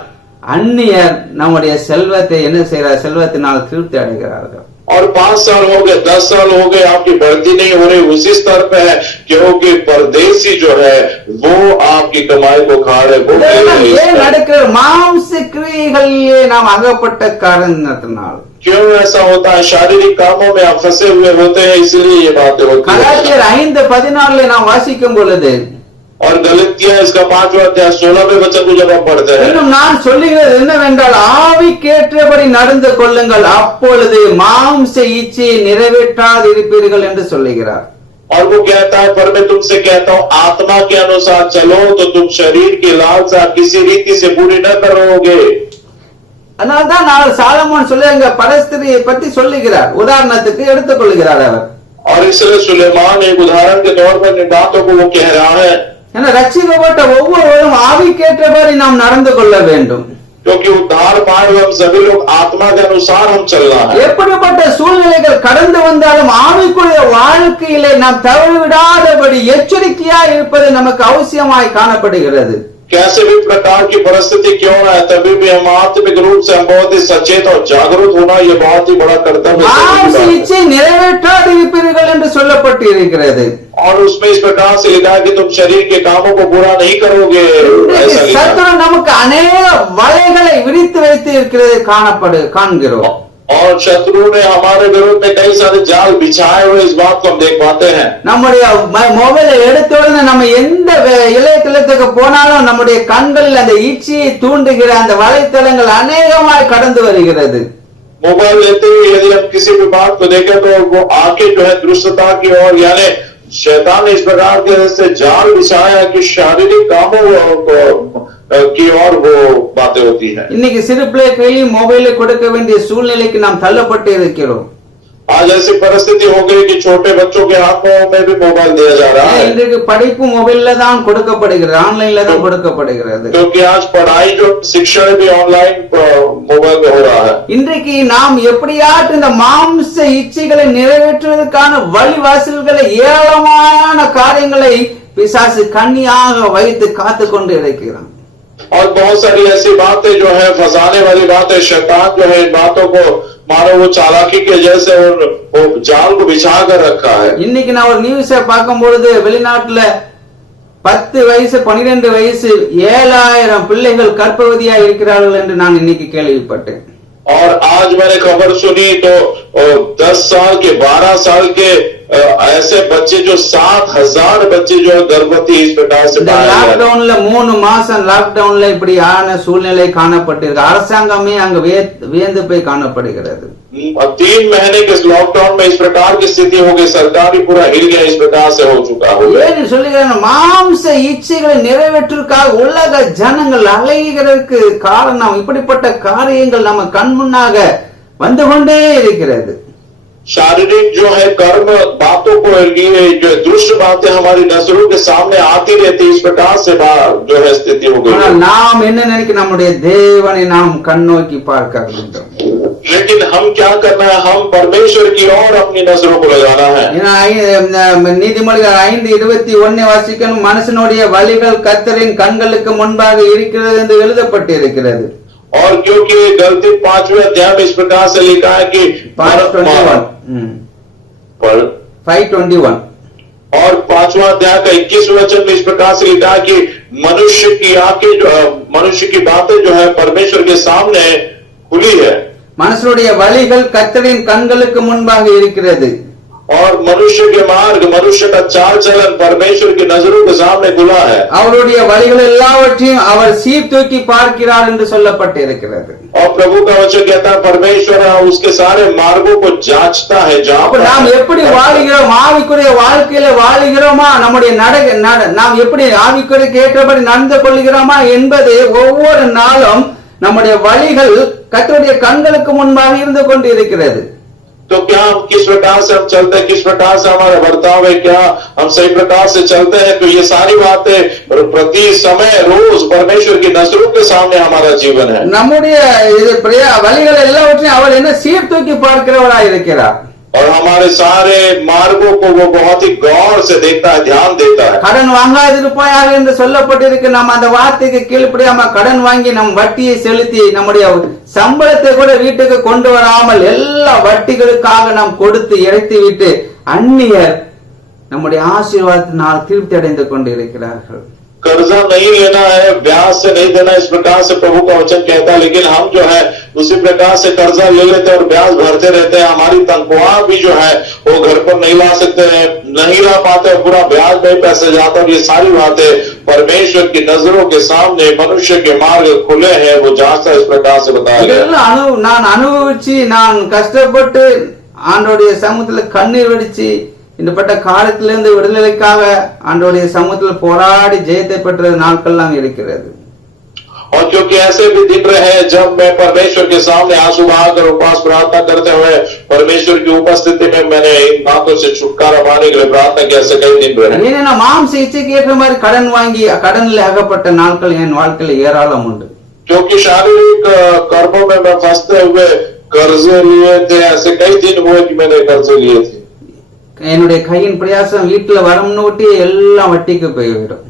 அந்நியர் நம்முடைய செல்வத்தை என்ன செய்கிறார்? செல்வத்தினால் திருப்தி அடைகிறார்கள். और 5 साल हो गए, 10 साल हो गए, आपकी बढ़ती नहीं हो रही, उसी स्तर पे है क्योंकि परदेसी जो है वो आपकी कमाई को खा रहे, वो ஏன் நடக்கிற மாம்ச கிரியைகளிலே நாம் அகப்பட்ட காரணத்தினால். क्यों ऐसा होता है? शारीरिक कामों में आप फंसे हुए होते हैं, इसलिए ये बातें होती है। கலாத்தியர் 5:14 நாம் வாசிக்கும் பொழுது, और गलतियां इसका 5वां अध्याय 16वें वचन को जब आप पढ़ते हैं, இன்னும் நான் சொல்லுகிறது என்னவென்றால் ஆவிக்கேற்றபடி நடந்து கொள்ளுங்கள், அப்பொழுது மாம்ச இச்சையை நிறைவேற்றாதிருப்பீர்கள் என்று சொல்லுகிறார். और वो कहता है, पर मैं तुमसे कहता हूँ आत्मा के अनुसार चलो तो तुम शरीर की लालसा किसी रीति से पूरी न करोगे। அதனால்தான் நான் சாலமோன் சொல்லுங்க பரஸ்திரியை பற்றி சொல்லுகிறார், உதாரணத்துக்கு எடுத்துக் கொள்கிறார் அவர். और इसलिए सुलेमान एक उदाहरण के तौर पर इन बातों को वो कह रहा है, ஏன்னா ரட்சிக்கப்பட்ட ஒவ்வொருவரும் ஆவிக்கேற்றபடி நாம் நடந்து கொள்ள வேண்டும். क्योंकि उद्धार पाए हुए हम सभी लोग आत्मा के अनुसार हम चलना है। எப்படிப்பட்ட சூழ்நிலைகள் கடந்து வந்தாலும் ஆவிக்குரிய வாழ்க்கையிலே நாம் தவறிவிடாதபடி எச்சரிக்கையா இருப்பது நமக்கு அவசியமாய் காணப்படுகிறது. कैसे भी प्रकार की परिस्थिति क्यों है, तभी भी हम आत्मिक रूप से हम बहुत ही सचेत और जागरूक होना, ये बहुत ही बड़ा कर्तव्य மாம்ச है। இச்சை நிறைவேற்றாதிருப்பீர்கள் என்று சொல்லப்பட்டு இருக்கிறது. और उसमें इस प्रकार से लिखा है कि तुम शरीर के कामों को पूरा नहीं करोगे, ऐसा लिखा है। சத்துரு நமக்கு अनेक வலைகளை விரித்து வைத்து இருக்கிறது காண்கிறோம். और शत्रु ने हमारे विरोध में कई सारे जाल बिछाए हुए, इस बात को हम देख पाते हैं। நம்முடைய மொபைலை எடுத்த உடனே நம்ம எந்த இளையதளத்துக்கு போனாலும் நம்முடைய கண்களில் அந்த இச்சையை தூண்டுகிற அந்த வலைத்தளங்கள் अनेகமாய் கடந்து வருகிறது. मोबाइल लेते ही यदि हम किसी भी बात को देखें तो वो आंखें जो है दुष्टता की ओर, यानी शैतान ने इस प्रकार के से जाल बिछाया कि शारीरिक कामों की ओर वो बातें होती है। இன்னைக்கு சிறு பிள்ளைகளில் மொபைலை கொடுக்க வேண்டிய சூழ்நிலைக்கு நாம் தள்ளப்பட்டு இருக்கிறோம். आज ऐसी परिस्थिति हो गई कि छोटे बच्चों के हाथों में भी मोबाइल दिया जा रहा है। இன்றைக்கு படிப்பு மொபைல்ல தான் கொடுக்கப்படுகிறது, ஆன்லைன்ல தான் கொடுக்கப்படுகிறது. क्योंकि आज पढ़ाई जो शिक्षण भी ऑनलाइन मोबाइल में हो रहा है। இன்றைக்கு நாம் எப்படியாட்டு இந்த மாம்ச இச்சைகளை நிறைவேற்றுவதற்கான வழிவாசல்களை ஏராளமான காரியங்களை பிசாசு கண்ணியாக வைத்து காத்து கொண்டு இருக்கிறான். और बहुत सारी ऐसी बातें जो है फंसाने वाली बातें, शैतान जो है इन बातों को मानो वो चालाकी के जैसे वो जाल को बिछा कर रखा है। இன்னைக்கு நான் ஒரு நியூஸை பார்க்கும் பொழுது வெளிநாட்டுல 10 வயசு 12 வயசு 7000 பிள்ளைகள் கர்ப்பவதியா இருக்கிறார்கள் என்று நான் இன்னைக்கு கேள்விப்பட்டேன். और आज मैंने खबर सुनी तो 10 साल के 12 साल के ऐसे बच्चे जो 7,000 बच्चे जो है गर्भवती इस प्रकार से இந்த லாக்டவுன்ல 3 மாசம் லாக்டவுன்ல இப்படியான சூழ்நிலை காணப்பட்டிருக்கு. அரசாங்கமே அங்க வியந்து போய் காணப்படுகிறது. 3 महीने के लॉकडाउन में इस प्रकार की स्थिति हो गई, सरकार भी पूरा हिल गया, इस प्रकार से हो चुका है. ஏன்னு சொல்லுகிறாங்க, மாம்ச இச்சைகளை நிறைவேற்றுவதற்காக உலக ஜனங்கள் அலைகிறதுக்கு காரணம் இப்படிப்பட்ட காரியங்கள் நம்ம கண் முன்னாக வந்து கொண்டே இருக்கிறது. शारीरिक जो है कर्म बातों को लिए जो दुष्ट बातें हमारी नजरों के सामने आती रहती, इस प्रकार से जो है स्थिति हो गई. நாம் என்ன நினைக்க, நம்முடைய தேவனை நாம் கண்ணோக்கி பார்க்க வேண்டும். लेकिन हम क्या करना है, हम परमेश्वर की ओर अपनी नजरों को लगाना है. நீதிமொழிகள் 5:21 வாசிக்கணும். மனுஷனுடைய வழிகள் கர்த்தரின் கண்களுக்கு முன்பாக இருக்கிறது என்று எழுதப்பட்டிருக்கிறது. और क्योंकि गलती 5वें अध्याय में इस प्रकार से लिखा है कि 5:21 और 5वां अध्याय का 21 वचन में इस प्रकार से लिखा है कि मनुष्य की आंखें जो मनुष्य की बातें जो है परमेश्वर के सामने खुली है. மனுஷனுடைய வழிகள் கர்த்தரின் கண்களுக்கு முன்பாக இருக்கிறது. और मनुष्य के मार्ग, मनुष्य का चाल चलन परमेश्वर की नजरों के सामने खुला है. அவருடைய வழிகள் எல்லாவற்றையும் அவர் சீர்தூக்கி பார்க்கிறார் என்று சொல்லப்பட்டிருக்கிறது. और प्रभु का वचन कहता है परमेश्वर उसके सारे मार्गों को जांचता है. நாம் எப்படி வாழுகிறோம், ஆவிக்குரிய வாழ்க்கையில வாழுகிறோமா, நம்முடைய நாம் எப்படி ஆவிக்குரிய ஏற்றபடி நடந்து கொள்கிறோமா என்பது ஒவ்வொரு நாளும் நம்முடைய வழிகள் கர்த்தருடைய கண்களுக்கு முன்பாக இருந்து கொண்டு இருக்கிறது. तो क्या हम किस प्रकार से हम चलते हैं, किस प्रकार से हमारा बर्ताव है, क्या हम सही प्रकार से चलते हैं, तो ये सारी बातें प्रति समय रोज परमेश्वर की नजरों के सामने हमारा जीवन है. நம்முடைய வழிகள் எல்லாவற்றையும் அவர் என்ன சீர்தூக்கி பார்க்கிறவராய் இருக்கிறார். और हमारे सारे मार्गों को वो बहुत ही गौर से देखता है, ध्यान देता है. கடன் வாங்காதிருப்பாயாக என்று சொல்லப்பட்டிருக்கு. நாம் அந்த வார்த்தைக்கு கீழ்ப்படியாம கடன் வாங்கி நம் வட்டியை செலுத்தி நம்முடைய சம்பளத்தை கூட வீட்டுக்கு கொண்டு வராமல் எல்லா வட்டிகளுக்காக நாம் கொடுத்து இறைத்து விட்டு அந்நியர் நம்முடைய ஆசீர்வாதத்தினால் திருப்தி அடைந்து கொண்டு இருக்கிறார்கள். कर्जा नहीं लेना है, ब्याज से नहीं देना, इस प्रकार से प्रभु का वचन कहता है. लेकिन हम जो है उसी प्रकार से कर्जा ले लेते हैं और ब्याज भरते रहते हैं. हमारी तनख्वाह भी जो है वो घर पर नहीं ला सकते हैं, नहीं ला पाते, पूरा ब्याज में पैसे जाता है. ये सारी बातें परमेश्वर की नजरों के सामने मनुष्य के मार्ग खुले हैं, वो जांचता इस प्रकार से बताया गया. நான் அனுபவிச்சு நான் கஷ்டப்பட்டு ஆண்டவருடைய சமூகத்துல கண்ணீர் வடிச்சு இந்தப்பட்ட காலத்திலிருந்து விடுதலைக்காக ஆண்டவருடைய சமூகத்தில் போராடி ஜெயத்தை பெற்ற நாட்கள்லாம் இருக்கிறது. और क्योंकि ऐसे भी दिन रहे जब मैं परमेश्वर के सामने आंसू बहाकर उपवास प्रार्थना करते हुए परमेश्वर की उपस्थिति में मैंने इन बातों से छुटकारा पाने के लिए प्रार्थना किया. ऐसे कई दिन रहे. ஏன்னா மாம்ச இச்சைக்கு ஏற்ற மாதிரி கடன் வாங்கி கடனில் அகப்பட்ட நாட்கள் என் வாழ்க்கையில் ஏராளம் உண்டு. क्योंकि शारीरिक कर्मों में मैं फंसते हुए कर्जे लिए थे. ऐसे कई दिन हुए कि मैंने कर्जे लिए थे. என்னுடைய கையின் பிரயாசம் வீட்டுல வரம்னு விட்டு எல்லாம் வட்டிக்கு போய்விடும்.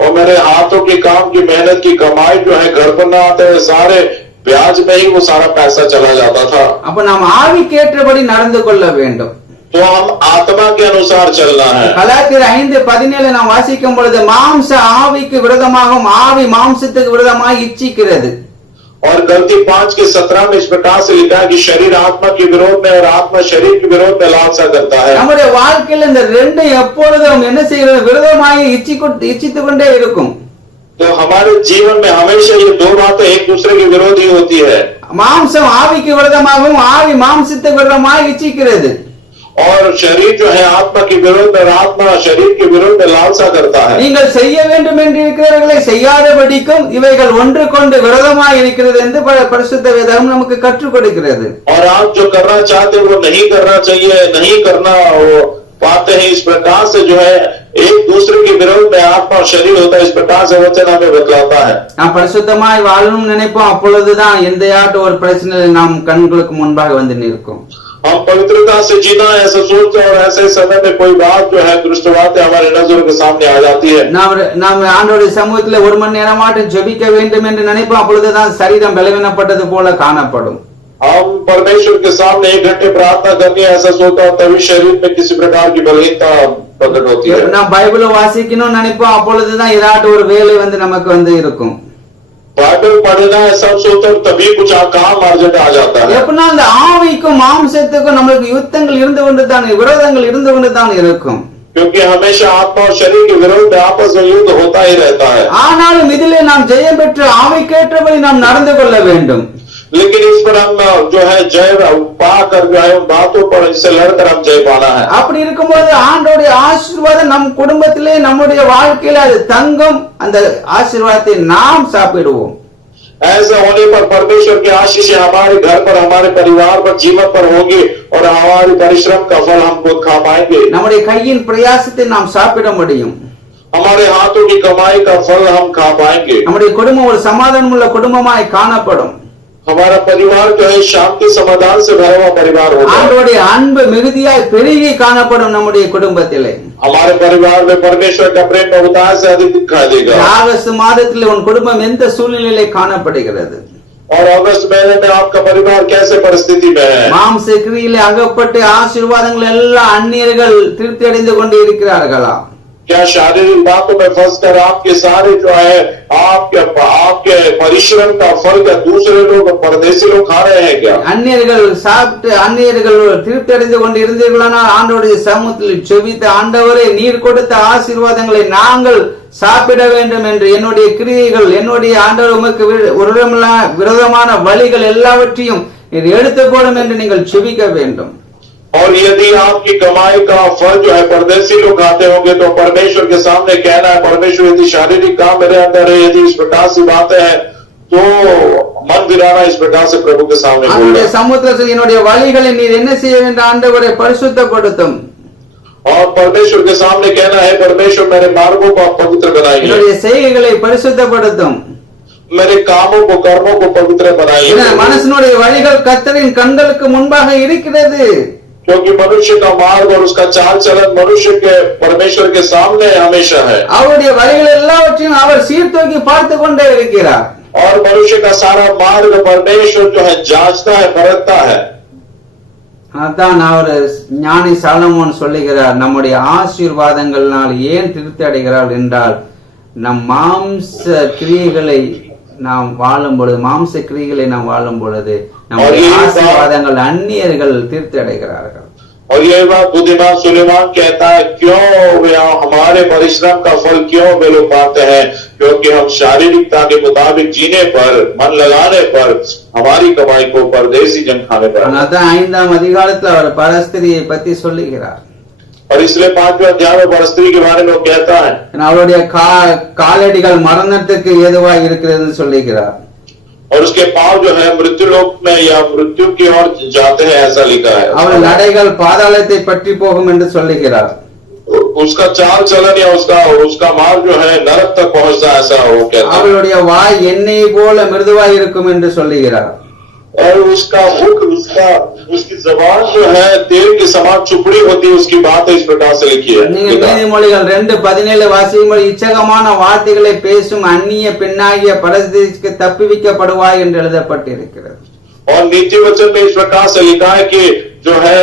और मेरे हाथों के काम की मेहनत की कमाई जो है घर पर न आते हुए सारे ब्याज में ही वो सारा पैसा चला जाता था. அப்ப நாம் ஆவிக்கேற்றபடி நடந்து கொள்ள வேண்டும். तो हम आत्मा के अनुसार चलना है. கலாத்தியர் 5:17 நாம் வாசிக்கும் பொழுது மாம்ச ஆவிக்கு விரோதமாகவும் ஆவி மாம்சத்துக்கு விரோதமாக இச்சிக்கிறது. और गलती 5:17 में इस प्रकार से लिखा है कि शरीर आत्मा के विरोध में और आत्मा शरीर के विरोध में लालसा करता है. நம்முடைய வாழ்க்கையில் இந்த ரெண்டு எப்பொழுதும் என்ன செய்கிறது, விரோதமாக இச்சித்துக் கொண்டே இருக்கும். तो हमारे जीवन में हमेशा ये दो बातें एक दूसरे के विरोधी होती है. மாம்சம் ஆவிக்கு விரோதமாகவும் ஆவி மாம்சத்துக்கு விரோதமாக இச்சிக்கிறது. और शरीर जो है आत्मा के विरोध में, आत्मा शरीर के विरोध में लालसा करता है. நீங்கள் செய்ய வேண்டும் என்று இருக்கிறவர்களை செய்யாதபடிக்கும் இவைகள் ஒன்றுக்கொண்டு விரோதமாய் இருக்கிறது என்று பரிசுத்த வேதம் நமக்கு கற்றுக் கொடுக்கிறது. और आप जो करना चाहते हो वो नहीं करना चाहिए, नहीं करना वो पाते हैं. इस प्रकार से जो है एक दूसरे के विरोध में आत्मा और शरीर होता है. इस प्रकार से वचन हमें बतलाता है. நாம் பரிசுத்தமாய் வாழணும் நினைப்போம், அப்பொழுதுதான் எந்தையாட்டு ஒரு பிரச்சனை நாம் கண்களுக்கு முன்பாக வந்து நிற்கும். हम पवित्रता से जीना ऐसा सोचते हैं और ऐसे समय में कोई बात जो है दुष्ट बातें हमारे नजरों के सामने आ जाती है. நாம் ஆண்டவருடைய சமூகத்தில் 1 மணி நேரமாட்டும் ஜெபிக்க வேண்டும் என்று நினைப்போம், அப்பொழுதுதான் சரீரம் பலவீனப்பட்டது போல காணப்படும். हम परमेश्वर के सामने 1 घंटे प्रार्थना करनी है ऐसा सोचता हूं, तभी शरीर में किसी प्रकार की बलहीनता प्रकट होती है। நான் பைபிளை வாசிக்கணும்னு நினைப்போம், அப்பொழுதுதான் ஏதாட்டும் ஒரு வேலை நமக்கு இருக்கும். बाइबल पढ़ना है सब सोचते हैं, तभी कुछ काम अर्जेंट आ जाता है। எப்படின்னா அந்த ஆவிக்கும் மாம்சத்துக்கும் நம்மளுக்கு யுத்தங்கள் இருந்து கொண்டு தான், விரோதங்கள் இருந்து கொண்டு தான் இருக்கும். क्योंकि हमेशा आत्मा और शरीर के विरोध में आपस में युद्ध होता ही रहता है। ஆனாலும் இதிலே நாம் ஜெயம் பெற்று ஆவிக்கேற்றபடி நாம் நடந்து கொள்ள வேண்டும். लेकिन इस पर हम जो है जय पा कर जो है उन बातों पर इससे लड़कर हम जय पाना है। அப்படி இருக்கும்போது ஆண்டவருடைய ஆசீர்வாதம் நம் குடும்பத்திலே நம்முடைய வாழ்க்கையில அது தங்கும். அந்த ஆசீர்வாதத்தை நாம் சாப்பிடுவோம். ऐसा होने पर परमेश्वर की आशीष हमारे घर पर, हमारे परिवार पर, जीवन पर होगी और हमारे परिश्रम का फल हम खुद खा पाएंगे। நம்முடைய கையின் பிரயாசத்தை நாம் சாப்பிட முடியும். हमारे हाथों की कमाई का फल हम खा पाएंगे। நம்முடைய குடும்பம் ஒரு சமாதானமுள்ள குடும்பமாய் காணப்படும். हमारा परिवार जो है शांति समाधान से भरा हुआ परिवार होगा। ஆண்டவருடைய அன்பு மிகுதியாய் பெருகி காணப்படும் நம்முடைய குடும்பத்திலே. हमारे परिवार में परमेश्वर का प्रेम बहुतायत से अधिक दिखाई देगा। ஆகஸ்ட் மாதத்திலே உன் குடும்பம் எந்த சூழ்நிலையிலே காணப்படுகிறது? और अगस्त महीने में आपका परिवार कैसे परिस्थिति में है? மாம்ச கிரியிலே அகப்பட்டு ஆசீர்வாதங்கள் எல்லாம் அந்நியர்கள் திருப்தி அடைந்து கொண்டு இருக்கிறார்களா? क्या शारीरिक बातों में फंस कर आपके सारे जो है आपके परिश्रम का फल क्या दूसरे लोग, परदेसी लोग खा रहे हैं क्या? அந்நியர்கள் சாப்பிட்டு அந்நியர்கள் திருப்தி அடைந்து கொண்டு இருந்தீர்களானால் ஆண்டவருடைய சமூகத்தில் செபித்த ஆண்டவரே, நீர் கொடுத்த ஆசீர்வாதங்களை நாங்கள் சாப்பிட வேண்டும் என்று என்னுடைய கிரியைகள், என்னுடைய ஆண்டவர் உமக்கு விரோதமான வழிகள் எல்லாவற்றையும் எடுத்து போடும் என்று நீங்கள் செபிக்க வேண்டும். और यदि आपकी कमाई का फल जो है परदेसी लोग खाते होंगे तो परमेश्वर के सामने कहना है, परमेश्वर यदि शारीरिक काम मेरे अंदर है, यदि इस प्रकार से बातें हैं तो मन गिराना इस प्रकार से प्रभु के सामने बोलना। சமுத்திரத்தில் என்னுடைய வழிகளை நீர் என்ன செய்ய வேண்டும் ஆண்டவரே, பரிசுத்தப்படுத்தும். और परमेश्वर के सामने कहना है, परमेश्वर मेरे मार्गों को पवित्र बनाइए, என்னுடைய செய்கைகளை பரிசுத்தப்படுத்தும். मेरे कामों को, कर्मों को पवित्र बनाइए। மனுஷனுடைய வழிகள் கர்த்தரின் கண்களுக்கு முன்பாக இருக்கிறது. क्योंकि मनुष्य का मार्ग और उसका चाल चलन मनुष्य के परमेश्वर के सामने हमेशा है। அவருடைய வழிகள் எல்லாவற்றையும் அவர் சீர்தூக்கி பார்த்து கொண்டே இருக்கிறார். और मनुष्य का सारा मार्ग परमेश्वर जो है जांचता है, परखता है। அதான் அவர் ஞானி சாலமோன் சொல்லுகிறார், நம்முடைய ஆசீர்வாதங்களால் ஏன் திருப்தி அடைகிறார் என்றால், நம் மாம்ச கிரியைகளை நாம் வாழும் பொழுது, மாம்ச கிரியைகளை நாம் வாழும் பொழுது நம்முடைய ஆசீர்வாதங்கள் அந்நியர்கள் திருப்தி அடைகிறார்கள். और ये बात बुद्धिमान सुलेमान कहता है, क्यों वे हमारे परिश्रम का फल क्यों वे लोग पाते हैं? क्योंकि हम शारीरिकता के मुताबिक जीने पर, मन लगाने पर, हमारी कमाई को परदेसी जन खाने पर। அதான் 5ஆம் அதிகாரத்தில் அவர் பரஸ்திரியை பத்தி சொல்லுகிறார். और इसलिए 5वें अध्याय में परस्त्री के बारे में कहता है, அவருடைய காலடிகள் மரணத்துக்கு ஏதுவாய் இருக்கிறதுன்னு சொல்லுகிறார். और उसके पांव जो है मृत्यु लोक में या मृत्यु की ओर जाते हैं, ऐसा लिखा है। அவள் நடைகள் பாதாளத்தை பற்றி போகும் என்று சொல்லுகிறார். उसका चाल चलन या उसका मार्ग जो है नरक तक पहुंचता, ऐसा वो कहता है। அவளுடைய வாய் எண்ணெய் போல மிருதுவாய் இருக்கும் என்று சொல்லுகிறார். और उसका मुख, उसकी जबान जो है तेल के समान चुपड़ी होती है, उसकी बात इस प्रकार से लिखी है। நீங்க நீதிமொழிகள் 2:17 வாசிக்கும்போது, இச்சகமான வார்த்தைகளை பேசும் அந்நிய பெண்ணாகிய பரதேசிக்கு தப்புவிக்கப்படுவாய் என்று எழுதப்பட்டிருக்கிறது. और नीति वचन में इस प्रकार से लिखा है कि जो है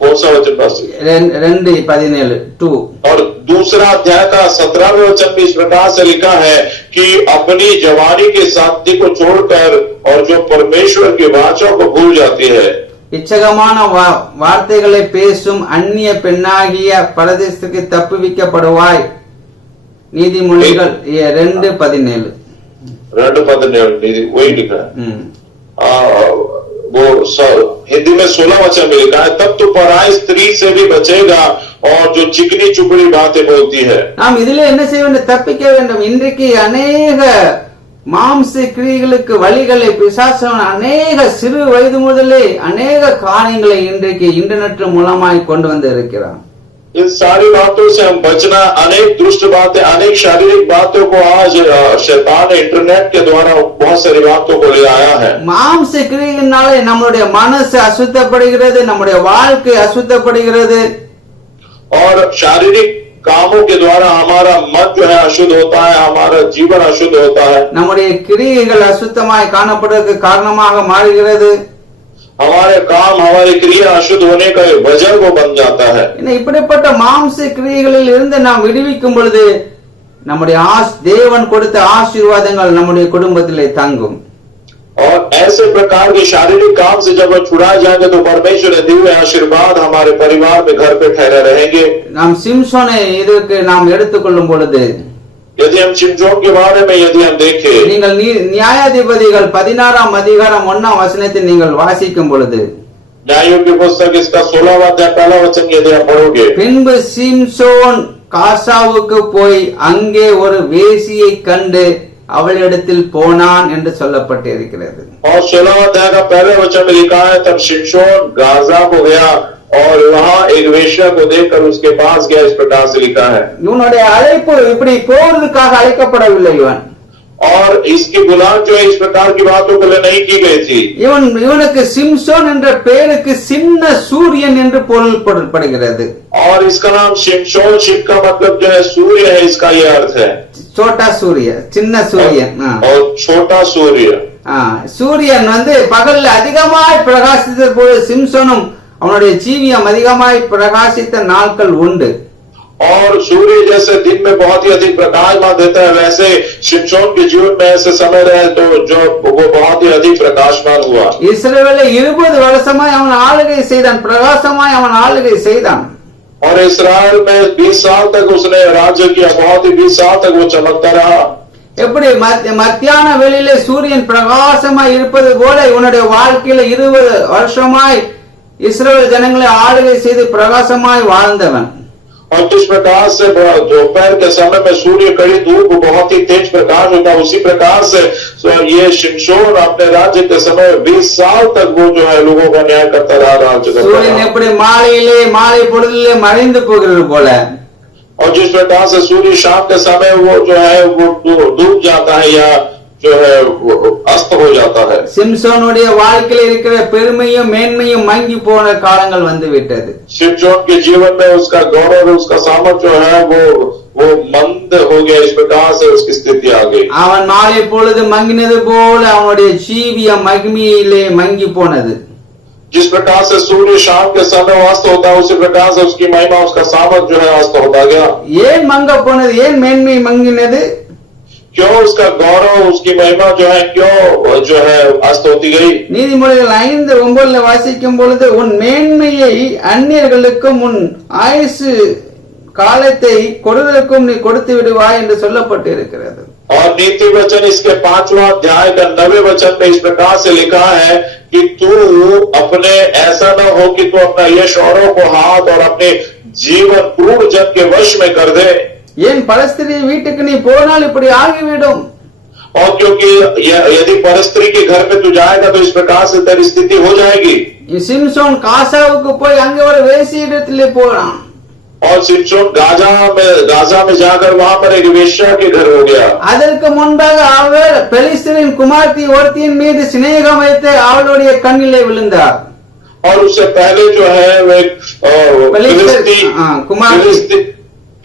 कौन सा वचन? 2:17 2। और दूसरा अध्याय का 17वें वचन में इस प्रकार से लिखा है कि अपनी जवानी के साथी को छोड़कर और जो परमेश्वर की वाचा को भूल जाती है। இச்சகமான வார்த்தைகளை பேசும் அந்நிய பெண்ணாகிய பரதேசிக்கு தப்புவிக்கப்படுவாய். நீதிமொழிகள் 2:17 वही लिखा है। वो हिंदी में 16 वचन में लिखा है, तब तो पराई स्त्री से भी बचेगा और जो चिकनी चुपड़ी बातें बोलती है। நாம் இதிலே என்ன செய்ய வேண்டும்? தப்பிக்க வேண்டும். இன்றைக்கு அநேக மாம்ச கிரியைகளுக்கு வழிகளை பிசாசன் அநேக சிறு வயது முதலே அநேக காரியங்களை இன்றைக்கு இன்டர்நெட் மூலமாய் கொண்டு வந்து இருக்கிறான். इन सारी बातों से हम बचना, अनेक दुष्ट बातें, अनेक शारीरिक बातों को आज शैतान इंटरनेट के द्वारा बहुत सारी बातों को ले आया है। மாம்ச கிரியையினாலே நம்முடைய மனசு அசுத்தப்படுகிறது, நம்முடைய வாழ்க்கை அசுத்தப்படுகிறது. और शारीरिक कामों के द्वारा हमारा मन जो है अशुद्ध होता है, हमारा जीवन अशुद्ध होता है। நம்முடைய கிரியைகள் அசுத்தமாய் காணப்படுவதற்கு காரணமாக மாறுகிறது. हमारे काम हमारी क्रिया अशुद्ध होने का वजह वो बन जाता है। இப்படிப்பட்ட மாம்ச கிரியைகளில் இருந்து நாம் விடுவிக்கும் பொழுது நம்முடைய தேவன் கொடுத்த ஆசீர்வாதங்கள் நம்முடைய குடும்பத்திலே தங்கும். और ऐसे प्रकार के शारीरिक काम से जब हम छुड़ा जाएंगे तो परमेश्वर दिव्य आशीर्वाद हमारे परिवार में घर पे ठहरे रहेंगे। நாம் சிம்சோனை இதற்கு நாம் எடுத்துக்கொள்ளும் பொழுது यदि हम शिमशोन के बारे में यदि हम देखें, நீங்கள் நியாயாதிபதிகள் 16ஆம் அதிகாரம் 1ஆம் வசனத்தை நீங்கள் வாசிக்கும் பொழுது न्यायों की पुस्तक इसका 16वां अध्याय पहला वचन यदि आप पढ़ोगे, பின்பு சிம்சோன் காசாவுக்கு போய் அங்கே ஒரு வேசியை கண்டு அவளிடத்தில் போனான் என்று சொல்லப்பட்டிருக்கிறது. और 16वां अध्याय का पहले वचन में लिखा है, तब शिमशोन गाजा को गया और वहां एक वेश्या को देखकर उसके पास गया, इस प्रकार से लिखा है। இவனுடைய அழைப்பு இப்படி போவதற்காக அழைக்கப்படவில்லை. और इसकी बुलाव जो है इस प्रकार की बातों के लिए नहीं की गई थी। இவனுக்கு சிம்சோன் என்ற பெயருக்கு சின்ன சூரியன் என்று பொருள்படுகிறது. और इसका नाम शिमशोन, शिव का मतलब जो है सूर्य है, इसका ये अर्थ है छोटा सूर्य, சின்ன சூரியன். और छोटा सूर्य। சூரியன் பகல்ல அதிகமாய் பிரகாசித்த போது சிம்சோனும் அவனுடைய ஜீவியம் அதிகமாய் பிரகாசித்த நாட்கள் உண்டு. और सूर्य जैसे दिन में बहुत ही अधिक प्रकाशमान देता है, वैसे शिमशोन के जीवन में ऐसे समय रहे तो जो वो बहुत ही अधिक प्रकाशमान हुआ। இஸ்ரவேலை 20 வருஷமாய் அவன் ஆளுகை செய்தான், பிரகாசமாய் அவன் ஆளுகை செய்தான். और इस्राएल में 20 साल तक उसने राज्य किया, बहुत ही 20 साल तक वो चमकता रहा। எப்படி மத்தியான வெளியிலே சூரியன் பிரகாசமாய் இருப்பது போல இவனுடைய வாழ்க்கையில 20 வருஷமாய் இஸ்ரவேல் ஜனங்களை ஆளுகை செய்து பிரகாசமாய் வாழ்ந்தவன். और जिस प्रकार से दोपहर के समय में सूर्य कड़ी धूप बहुत ही तेज प्रकाश होता, उसी प्रकार से ये शिमशोन अपने राज्य के समय 20 साल तक वो जो है लोगों का न्याय करता रहा, राज्य करता रहा। சூரியன் எப்படி மாலை பொழுதிலே மறைந்து போகிறது போல, और जिस प्रकार से सूर्य शाम के समय वो जो है वो डूब जाता है या जो है वो अस्त हो जाता है। சிம்சோனுடைய வாழ்க்கையில இருக்கிற பெருமையும் மேன்மையும் மங்கி போன காலங்கள் வந்து விட்டது. शिमशोन के जीवन में उसका गौरव, उसका सामर्थ जो है वो मंद हो गया, इस प्रकार से उसकी स्थिति आ गई। அவன் மாலை பொழுது மங்கினது போல அவனுடைய ஜீவியம் மகிமையிலே மங்கி போனது. जिस प्रकार से सूर्य शाम के समय अस्त होता है, उसी प्रकार से उसकी महिमा, उसका सामर्थ जो है अस्त होता गया। ஏன் மங்க போனது, ஏன் மேன்மை மங்கினது? क्यों उसका गौरव, उसकी महिमा जो है क्यों जो है अस्त होती गई? நீதிமொழிகள் 5:9 வாசிக்கும் பொழுது உன் மேன்மையை அந்நியர்களுக்கும் உன் ஆயுசு காலத்தை கொடுதலுக்கும் நீ கொடுத்து விடுவாய் என்று சொல்லப்பட்டு இருக்கிறது. और नीति वचन इसके 5वां अध्याय का 9वें वचन में इस प्रकार से लिखा है कि तू अपने ऐसा न हो कि तू अपना यश औरों को हाथ और अपने जीवन क्रूर जन के वश में कर दे। ஏன் பரஸ்திரி வீட்டுக்கு நீ போனால் இப்படி ஆகிவிடும். और क्योंकि यदि परस्त्री के घर में तू जाएगा तो इस प्रकार से तेरी स्थिति हो जाएगी। சிம்சோன் காசாவுக்கு போய் அங்கே ஒரு வேசியிடத்திலே போனான். और शिमशोन गाजा में जाकर वहां पर एक वेश्या के घर हो गया। அதற்கு முன்பாக அவர் பெலிஸ்தரின் குமார்த்தி ஒருத்தியின் மீது சிநேகம் வைத்து அவளுடைய கண்ணிலே விழுந்தார். और उससे पहले जो है वो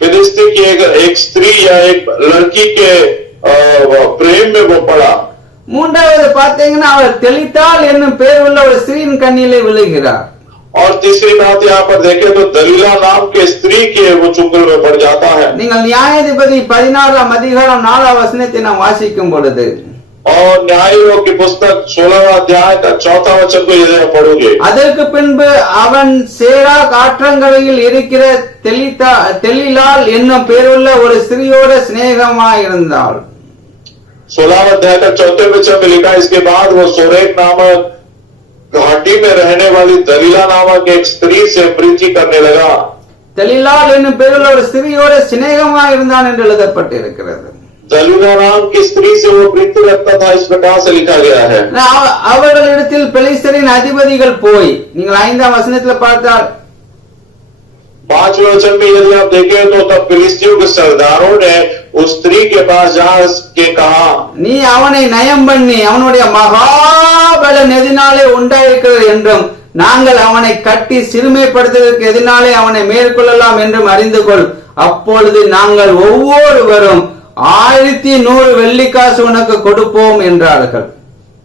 फिलिस्ती की एक स्त्री या एक लड़की के प्रेम में वो पड़ा। மூன்றாவது பாத்தீங்கன்னா அவர் தெளித்தாள் என்னும் பெயர் உள்ள ஒரு ஸ்திரீயின் கண்ணிலே விழுகிறார். और तीसरी बात यहाँ पर देखें तो दलीला नाम के स्त्री के वो चुंगल में पड़ जाता है। நீங்கள் நியாயாதிபதி 16ஆம் அதிகாரம் 4ஆம் வசனத்தை நாம் வாசிக்கும் பொழுது और न्यायों की पुस्तक 16वां अध्याय का 4था वचन को यदि पढ़ोगे, அதற்கு பின்பு அவன் சேரா ஆற்றங்கரையில் இருக்கிற தெளிலாள் என்னும் பெயருள்ள ஒரு ஸ்திரீயோட சிநேகமாயிருந்தாள். 16वां अध्याय का 4थे वचन में लिखा, इसके बाद वो सोरेक नामक घाटी में रहने वाली दलीला नामक एक स्त्री से प्रीति करने लगा। தெளிலாள் என்னும் பெயருள்ள ஒரு ஸ்திரீயோட சிநேகமாயிருந்தான் என்று எழுதப்பட்டிருக்கிறது. दलीला नाम की स्त्री से वो प्रीति रखता था, इस प्रकार से लिखा गया है। அவர்களிடத்தில் பெலிஸ்தரின் அதிபதிகள் போய், நீங்கள் 5ஆம் வசனத்தில் பார்த்தால் 5वें वचन में यदि आप देखें तो तब फिलिस्तियों के सरदारों ने उस स्त्री के पास जाके कहा, நீ அவனை நயம் பண்ணி அவனுடைய மகாபலன் எதினாலே உண்டாயிருக்கிறது என்றும் நாங்கள் அவனை கட்டி சிறுமைப்படுத்துவதற்கு எதினாலே அவனை மேற்கொள்ளலாம் என்றும் அறிந்து கொள். அப்பொழுது நாங்கள் ஒவ்வொருவரும் 1100 வெள்ளிக்காசு உனக்கு கொடுப்போம் என்றார்கள்.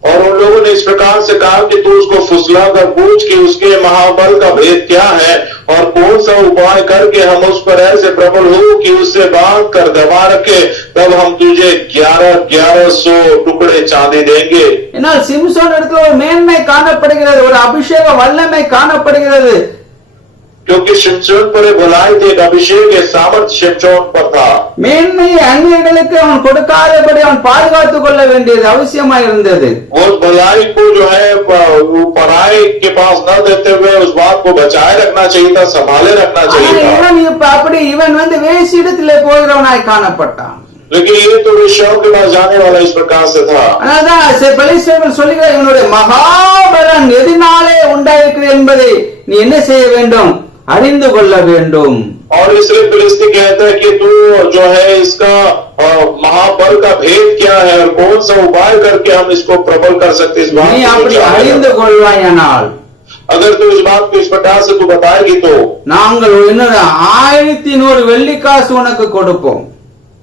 और उन लोगों ने इस प्रकार से कहा कि तू उसको फुसला कर पूछ कि उसके महाबल का भेद क्या है और कौन सा उपाय करके हम उस पर ऐसे प्रबल हो कि उससे बांध कर दबा रखे, तब हम तुझे 1100 टुकड़े चांदी देंगे। என்னால் சிம்சோன் இடத்துல ஒரு மேன்மை காணப்படுகிறது, ஒரு அபிஷேக வல்லமை காணப்படுகிறது. क्योंकि शिमशोन पर भलाई थी, एक अभिषेक एक सामर्थ शिमशोन पर था। மேன்மையை அந்நியர்களுக்கு அவன் கொடுக்காதபடி அவன் பாதுகாத்துக் கொள்ள வேண்டியது அவசியமா இருந்தது. उस भलाई को जो है वो पराये के पास न देते हुए उस बात को बचाए रखना चाहिए था, संभाले रखना चाहिए था। இவன் இப்ப அப்படி இவன் வேசியிடத்திலே போகிறவனாய் காணப்பட்டான். लेकिन ये तो विषयों के पास जाने वाला इस प्रकार से था। அதனால்தான் பெலிஸ்தர்கள் சொல்லுகிற இவனுடைய மகாபலன் எதினாலே உண்டாயிருக்கிறது என்பதை நீ என்ன செய்ய வேண்டும், அறிந்து கொள்ள வேண்டும். और इसलिए फिलिस्ती कहता है कि तू जो है इसका महाबल का भेद क्या है और कौन सा उपाय करके हम इसको प्रबल कर सकते इस बात நீ அப்படி அறிந்து கொள்வாயானால், अगर तू इस बात को इस प्रकार से तू बताएगी तो நாங்கள் இன்னொரு 1100 வெள்ளிக்காசு உனக்கு கொடுப்போம்.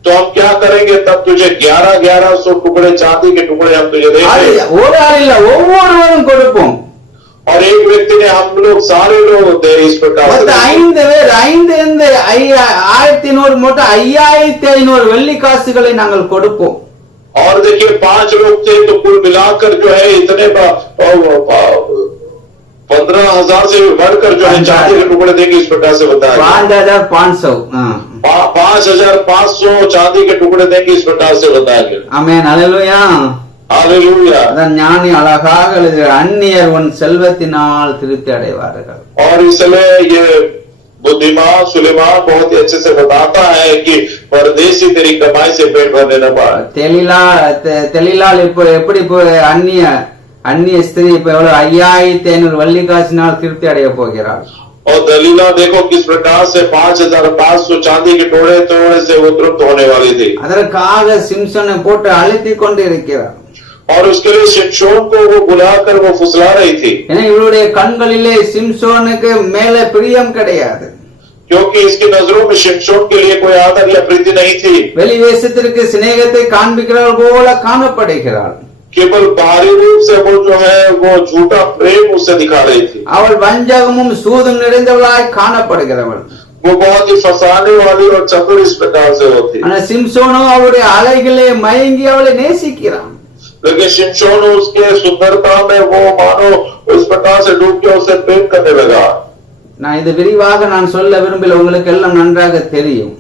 तो हम क्या करेंगे, तब तुझे 1100 टुकड़े चांदी के टुकड़े हम तुझे देंगे। ஒரு ஆள் இல்ல, ஒவ்வொருவரும் கொடுப்போம். और एक व्यक्ति ने हम लोग सारे लोग दे इस प्रकार से 5 பேர் 1100 மட்டும் 5500 வெள்ளிக்காசுகளை நாங்கள் கொடுப்போம். और देखिए 5 लोग थे तो कुल मिलाकर जो है इतने 15,000 से बढ़कर जो है चांदी के टुकड़े देंगे इस प्रकार से बताया। 5500 5500 चांदी के टुकड़े देंगे इस प्रकार से बताया गया। ஆமென், அல்லேலூயா. हालेलुया। அதான் ஞானி அழகாக எழுதுகிறார், அந்நியர் உன் செல்வத்தினால் திருப்தி அடைவார்கள். और इसलिए ये बुद्धिमान सुलेमान बहुत ही अच्छे से बताता है कि परदेसी तेरी कमाई से पेट भरने न पाए। தெளிலால் இப்போ எப்படி அந்நிய ஸ்திரீ இப்ப எவ்வளவு 5500 வெள்ளிக்காசினால் திருப்தி அடைய போகிறாள். और दलीला देखो किस प्रकार से 5500 चांदी के टोड़े से वो तृप्त होने वाली थी। அதற்காக சிம்சோனை போட்டு அழுத்திக் கொண்டு இருக்கிறார். और उसके लिए शिमशोन को वो बुलाकर वो फुसला रही थी, ஏன்னா இவருடைய கண்களிலே சிம்சோனுக்கு மேல பிரியம் கிடையாது. क्योंकि इसकी नजरों में शिमशोन के लिए कोई आदर या प्रीति नहीं थी। வெளிவேஷத்திற்கு சிநேகத்தை காண்பிக்கிறவர் போல காணப்படுகிறாள். केवल बाहरी रूप से वो जो है वो झूठा प्रेम उससे दिखा रही थी। அவள் வஞ்சகமும் சூதும் நிறைந்தவளாய் காணப்படுகிறவள். वो बहुत ही फंसाने वाली और चतुर इस प्रकार से होती। ஆனா சிம்சோனோ அவருடைய அலைகளே மயங்கி அவளை நேசிக்கிறான். लेकिन शिमशोन उसके सुंदरता में वो मानो इस प्रकार से डूब के उसे प्रेम करने लगा। நான் இது விரிவாக நான் சொல்ல விரும்பல, உங்களுக்கு எல்லாம் நன்றாக தெரியும்.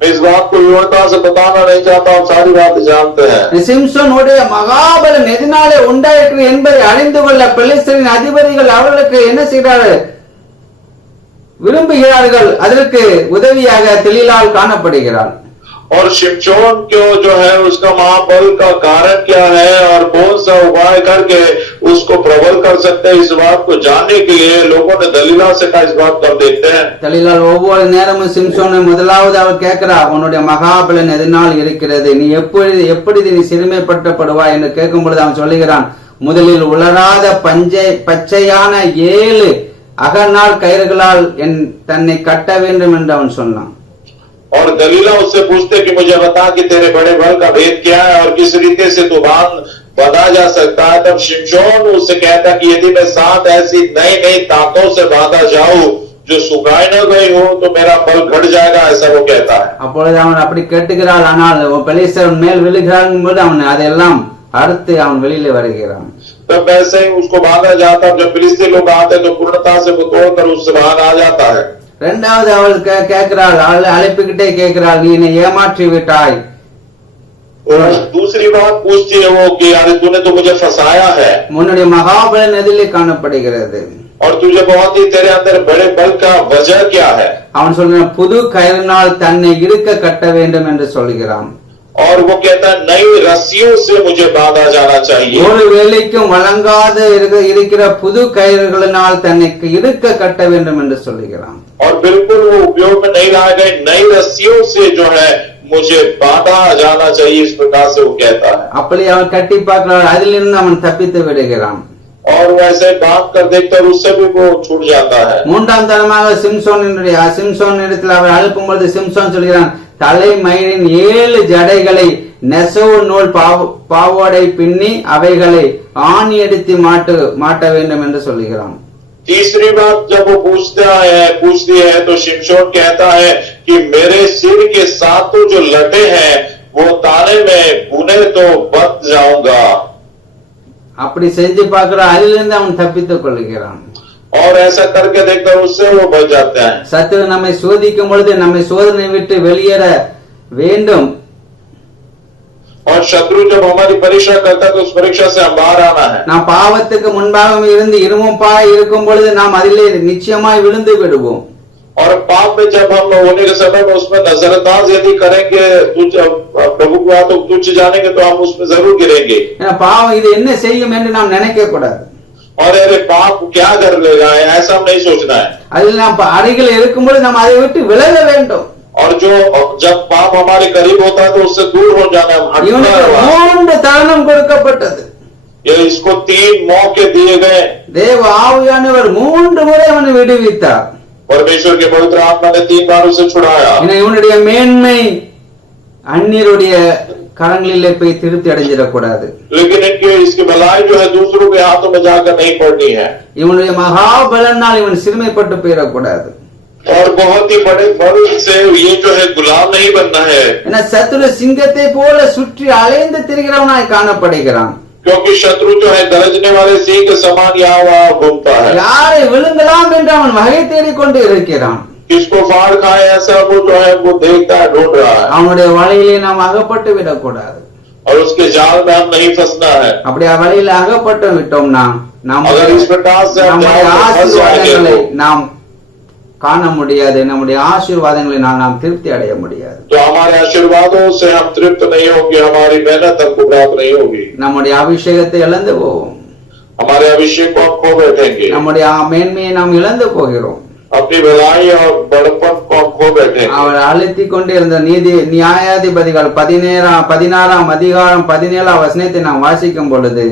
मैं इस बात को विवरणता से बताना नहीं चाहता, आप सारी बात जानते हैं। சிம்சோனுடைய மகாபலன் எதனாலே உண்டாயிற்று என்பதை அறிந்து கொள்ள பெலிஸ்தரின் அதிபதிகள் அவர்களுக்கு என்ன செய்கிறார்கள், விரும்புகிறார்கள். அதற்கு உதவியாக தெளிலால் காணப்படுகிறாள். और शिमशोन को जो है उसका महाबल का कारण क्या है और कौन सा उपाय करके उसको प्रबल कर सकते हैं, इस बात को जानने के लिए लोगों ने दलीला से कहा। इस बात को हम देखते हैं। தெளிலால் ஒவ்வொரு நேரமும் சிம்சோனை முதலாவது அவர் கேட்கிறா, உன்னுடைய மகாபலன் எதனால் இருக்கிறது, நீ எப்படி நீ சிறுமைப்பட்டப்படுவாய் என்று கேட்கும் பொழுது அவன் சொல்லுகிறான், முதலில் உலராத பச்சையான 7 அகநாள் கயிறுகளால் தன்னை கட்ட வேண்டும் என்று அவன் சொன்னான். और दलीला उससे पूछते कि मुझे बता कि तेरे बड़े बल का भेद क्या है और किस रीति से तू बंधा जा सकता है। तब शिमशोन उससे कहता कि यदि मैं 7 ऐसी नई नई ताकों से बांधा जाऊं जो सुखाई न गई हो तो मेरा बल घट जाएगा, ऐसा वो कहता है। அப்பொழுது அவன் அப்படி கேட்டுகிறாள். ஆனால் பெலிஸ்தர் மேல் விழுகிறான் போது அவன் அதெல்லாம் அறுத்து அவன் வெளியில வருகிறான். तब वैसे ही उसको बांधा जाता, जब फिलिस्ती लोग आते तो पूर्णता से वो तोड़कर उससे बाहर आ जाता है। இரண்டாவது அவள் கேட்கிறாள், அழைப்புகிட்டே கேட்கிறாள், நீ என்னை ஏமாற்றி விட்டாய். दूसरी बात पूछती है वो कि यार तूने तो मुझे फंसाया है। உன்னுடைய மகாபலன் எதிலே காணப்படுகிறது और तुझे बहुत ही तेरे अंदर बड़े बल का वजह क्या है। அவன் சொல்கிறான், புது கயிறினால் தன்னை இறுக்க கட்ட வேண்டும் என்று சொல்கிறான். और वो कहता है नई रस्सियों से मुझे बांधा जाना चाहिए। ஒரு வேலைக்கும் வழங்காத இருக்கிற புது கயிறுகளினால் தன்னை இறுக்க கட்ட வேண்டும் என்று சொல்கிறான். और बिल्कुल वो उपयोग में नहीं लाए गए नई रस्सियों से जो है मुझे बांधा जाना चाहिए, इस प्रकार से वो कहता है। அப்படி அவன் கட்டி பார்க்கிறான், அதிலிருந்து அவன் தப்பித்து விடுகிறான். और वैसे बात कर देखकर उससे भी वो छूट जाता है। மூன்றாம் தரமாக சிம்சோன் இடத்தில் அவர் அனுப்பும்போது சிம்சோன் சொல்கிறான், தலைமயிரின் 7 ஜடைகளை நெசவு நூல் பாவோடை பின்னி அவைகளை ஆணி அடித்து மாட்ட வேண்டும் என்று சொல்லுகிறான். तीसरी बात जब वो पूछती है तो शिमशोन कहता है कि मेरे सिर के सातों जो लटे हैं वो ताने में बुने तो बच जाऊंगा. அப்படி செஞ்சு பார்க்கிற அதிலிருந்து அவன் தப்பித்துக் கொள்கிறான். और ऐसा करके देखता है उससे वो बच जाते हैं. சத்துரு நம்மை சோதிக்கும் பொழுது நம்மை சோதனை விட்டு வெளியேற வேண்டும். और शत्रु जब हमारी परीक्षा करता है तो उस परीक्षा से हम बाहर आना है. நாம் பாவத்துக்கு முன்பாக இருந்து இருமுப்பாய் இருக்கும் பொழுது நாம் அதிலே நிச்சயமாய் விழுந்து விடுவோம். और पाप में जब हम होने के समय में उसमें नजरअंदाज यदि करेंगे प्रभु की बात तुच्छ जानेंगे तो हम उसमें जरूर गिरेंगे. பாவம் இது என்ன செய்யும் என்று நாம் நினைக்க கூடாது. और अरे पाप क्या कर लेगा ऐसा हम नहीं सोचना है. அதில் நாம் அருகில் இருக்கும்போது நாம் அதை விட்டு விலக வேண்டும். और जो जब पाप हमारे करीब होता है तो उससे दूर हो जाना है. மூன்று தருணம் கொடுக்கப்பட்டது. इसको 3 मौके दिए गए. தேவ ஆவியானவர் 3 முறை அவனை விடுவித்தார். परमेश्वर के पवित्र आत्मा ने 3 बार उसे छुड़ाया. இவனுடைய மேன்மை அந்நியருடைய கரங்களிலே போய் திருப்தி அடைஞ்சிடக்கூடாது. लेकिन इसकी भलाई जो है दूसरों के हाथों में जाकर नहीं पड़नी है. இவனுடைய மகாபலனால் இவன் சிறுமைப்பட்டு போயிடக்கூடாது. और बहुत ही बड़े बल से ये जो है गुलाम नहीं बनना है. ஏன்னா சத்துரு சிங்கத்தை போல சுற்றி அலைந்து திரிகிறவனாய் காணப்படுகிறான். क्योंकि शत्रु जो है गरजने वाले सिंह के समान यहाँ वहाँ घूमता है. யாரை விழுங்கலாம் என்று அவன் வகை தேடிக்கொண்டு இருக்கிறான். किसको फाड़ खाए ऐसा वो जो है वो देखता है, ढूंढ रहा है. அவனுடைய வலையிலே நாம் அகப்பட்டு விடக்கூடாது. और उसके जाल में हम नहीं फंसना है. அப்படி வலையில அகப்பட்டு விட்டோம்னா अगर इस प्रकार से हम ஆசீர்வாதங்களை நாம் காண முடியாது. நம்முடைய ஆசீர்வாதங்களை நாம் திருப்தி அடைய முடியாது. तो हमारे आशीर्वादों से हम तृप्त नहीं होंगे, हमारी मेहनत हमको प्राप्त नहीं होगी. நம்முடைய அபிஷேகத்தை இழந்து போவோம். हमारे अभिषेक को हम खो बैठेंगे. நம்முடைய மேன்மையை நாம் இழந்து போகிறோம். अपनी भलाई और बड़पन को हम खो बैठेंगे. அவர் அழுத்திக் கொண்டிருந்த நியாயாதிபதிகள் 16ஆம் அதிகாரம் 17ஆம் வசனத்தை நாம் வாசிக்கும் பொழுது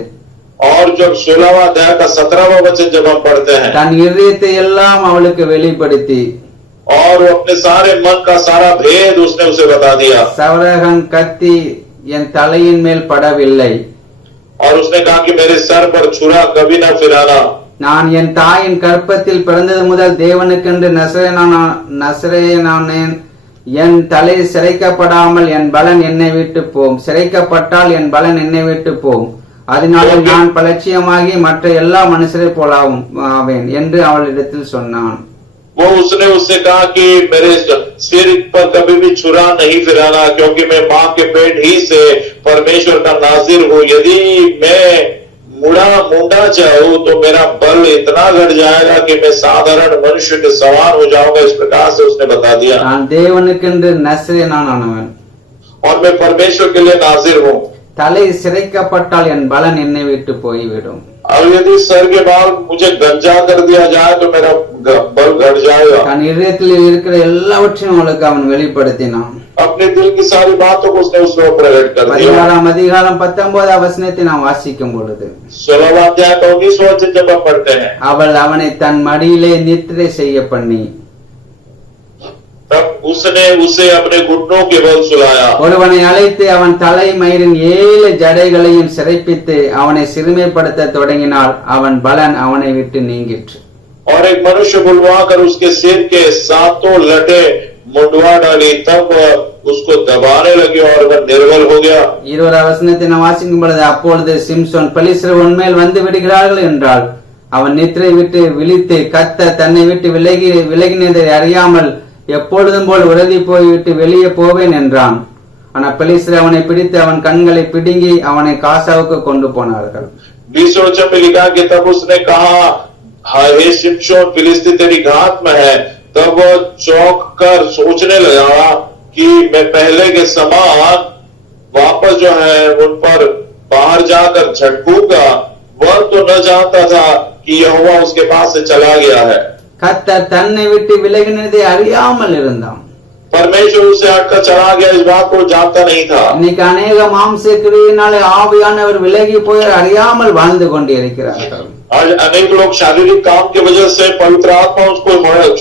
और जब 16वां अध्याय का 17वां वचन जब हम पढ़ते हैं தன் இதயத்தை எல்லாம் அவளுக்கு வெளிப்படுத்தி और अपने सारे मन का सारा भेद उसने उसे बता दिया. சவரகன் கத்தி என் தலையின் மேல் படவில்லை. और उसने कहा कि मेरे सर पर छुरा कभी ना फिराना. நான் என் தாயின் கற்பத்தில் பிறந்தது முதல் தேவனுக்கென்று நசரேயனானேன். என் தலை சிரைக்கப்படாமல் என் பலன் என்னை விட்டு போம். சிரைக்கப்பட்டால் என் பலன் என்னை விட்டு போம். அதனால நான் பலட்சியமாகி மற்ற எல்லா மனுஷரை போலாவேன் என்று அவளிடத்தில் சொன்னான். वो उसने उससे कहा कि मेरे सिर पर कभी भी छुरा नहीं फिराना, क्योंकि मैं माँ के पेट ही से परमेश्वर का नाजिर हूँ. यदि मैं मुंडा जाऊं तो मेरा बल इतना घट जाएगा कि मैं साधारण मनुष्य के समान हो जाऊंगा. इस प्रकार से उसने बता दिया. நான் தேவனுக்கென்று நசரேயனானவன். और मैं परमेश्वर के लिए नाजिर हूँ. தலை சிரைக்கப்பட்டால் என் பலன் என்னை விட்டு போய்விடும். अब यदि सर के बाल मुझे गंजा कर दिया जाए तो मेरा बल घट जाएगा. தன் இதயத்தில் இருக்கிற எல்லாவற்றையும் அவளுக்கு அவன் வெளிப்படுத்தினான். अपने दिल की सारी बातों को उसने उसमें प्रकट कर दिया. 16ஆம் அதிகாரம் 19ஆம் வசனத்தை நாம் வாசிக்கும் பொழுது 16वां अध्याय का 19वां वचन जब हम पढ़ते हैं அவள் அவனை தன் மடியிலே நித்திரை செய்ய பண்ணி तब उसने उसे अपने घुटनों के बल सुलाया. ஒருவனை அழைத்து அவன் தலை மயிரின் 7 ஜடைகளையும் சிறைப்பித்து அவனை சிறுமைப்படுத்த தொடங்கினால் அவன் பலன் அவனை விட்டு நீங்கிற்று. और एक मनुष्य बुलवा कर उसके सिर के 7 लटे मुंडवा डाली, तब उसको दबाने लगे और वह निर्बल हो गया. 20ஆம் வசனத்தை நாம் வாசிக்கும் பொழுது அப்பொழுது சிம்சோன் பெலிஸ்தர் உன்மேல் வந்து விடுகிறார்கள் என்றால் அவன் நித்திரை விட்டு விழித்து கத்த தன்னை விட்டு விலகினதை அறியாமல் எப்பொழுதும் போல் உறுதி போய்விட்டு வெளியே போவேன் என்றான். ஆனால் பெலிஸ்தர் அவனை பிடித்து அவன் கண்களை பிடுங்கி அவனை காசாவுக்கு கொண்டு போனார்கள். 20वें वचन में लिखा कि तब उसने कहा, हे शिमशोन, फिलिस्ती तेरी घात में है. तब वह चौंक कर सोचने लगा कि मैं पहले के समान वापस जो है उन पर बाहर जाकर झटकूंगा. वह तो न जानता था कि यहोवा उसके पास से चला गया है. கர்த்தர் தன்னை விட்டு விலகினதை அறியாமல் இருந்தான். परमेश्वर उसे हटकर चला गया, इस बात को जानता नहीं था. இன்னைக்கு अनेक மாம்ச கிரியையினாலே ஆவியானவர் விலகி போய் அறியாமல் வாழ்ந்து கொண்டிருக்கிறார்கள். आज अनेक लोग शारीरिक काम की वजह से पवित्र आत्मा उसको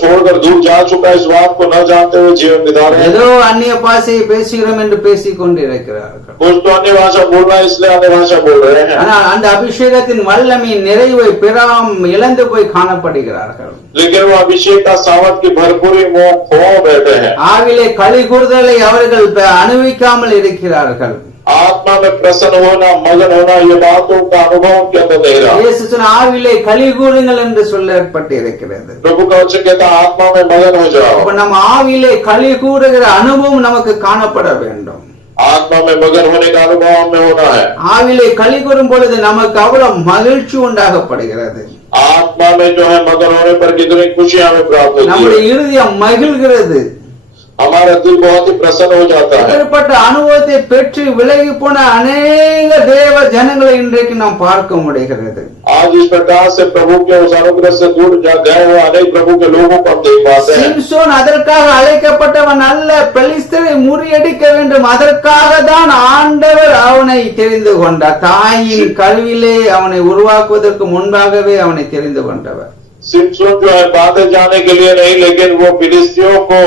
छोड़कर दूर जा चुका है. इस बात को न जानते हुए जीवन बिता रहे हैं. ஏதோ அந்நிய பாஷையை பேசுகிறோம் என்று பேசிக் கொண்டிருக்கிறார்கள். कुछ तो अन्य भाषा बोलना है इसलिए अन्य भाषा बोल रहे हैं, ஆனால் அந்த அபிஷேகத்தின் வல்லமையின் நிறைவை பெறாம் இழந்து போய் காணப்படுகிறார்கள். लेकिन वो अभिषेक का सामर्थ की भरपूरी मुंह खो बैठे हैं। ஆவிலே களி கூறுதலை அவர்கள் அனுபவிக்காமல் இருக்கிறார்கள். आत्मा में प्रसन्न होना, मगन होना, ये बातों का अनुभव उनके अंदर नहीं रहा। இயேசு சொன்ன ஆவிலே களி கூறுங்கள் என்று சொல்லப்பட்டு இருக்கிறது. प्रभु का वचन कहता है आत्मा में मगन हो जाओ। அப்ப நம்ம ஆவிலே களி கூறுகிற அனுபவம் நமக்கு காணப்பட வேண்டும். आत्मा में मगन होने का अनुभव हमें होना है। ஆவிலே களி கூறும் பொழுது நமக்கு அவ்வளவு மகிழ்ச்சி உண்டாகப்படுகிறது. आत्मा में जो है मगन होने पर कितनी खुशी हमें प्राप्त होती நம்முடைய है, இருதயம் மகிழ்கிறது. हमारा दिल बहुत ही प्रसन्न हो जाता है। அப்படிப்பட்ட அனுபவத்தை பெற்று விலகி போன अनेक தேவ ஜனங்களை இன்றைக்கு நாம் பார்க்க முடிகிறது. आज इस प्रकार से प्रभु के उस अनुग्रह से दूर गए हुए अनेक प्रभु के लोगों को हम देख पाते हैं। சிம்சோன் அதற்காக அழைக்கப்பட்டவன் அல்ல, பெலிஸ்தரை முறியடிக்க வேண்டும். அதற்காக தான் ஆண்டவர் அவனை தெரிந்து கொண்டார். தாயின் கருவிலே அவனை உருவாக்குவதற்கு முன்பாகவே அவனை தெரிந்து கொண்டவர். सिमसोन जो है बांधे जाने के लिए नहीं, लेकिन वो फिलिस्तियों को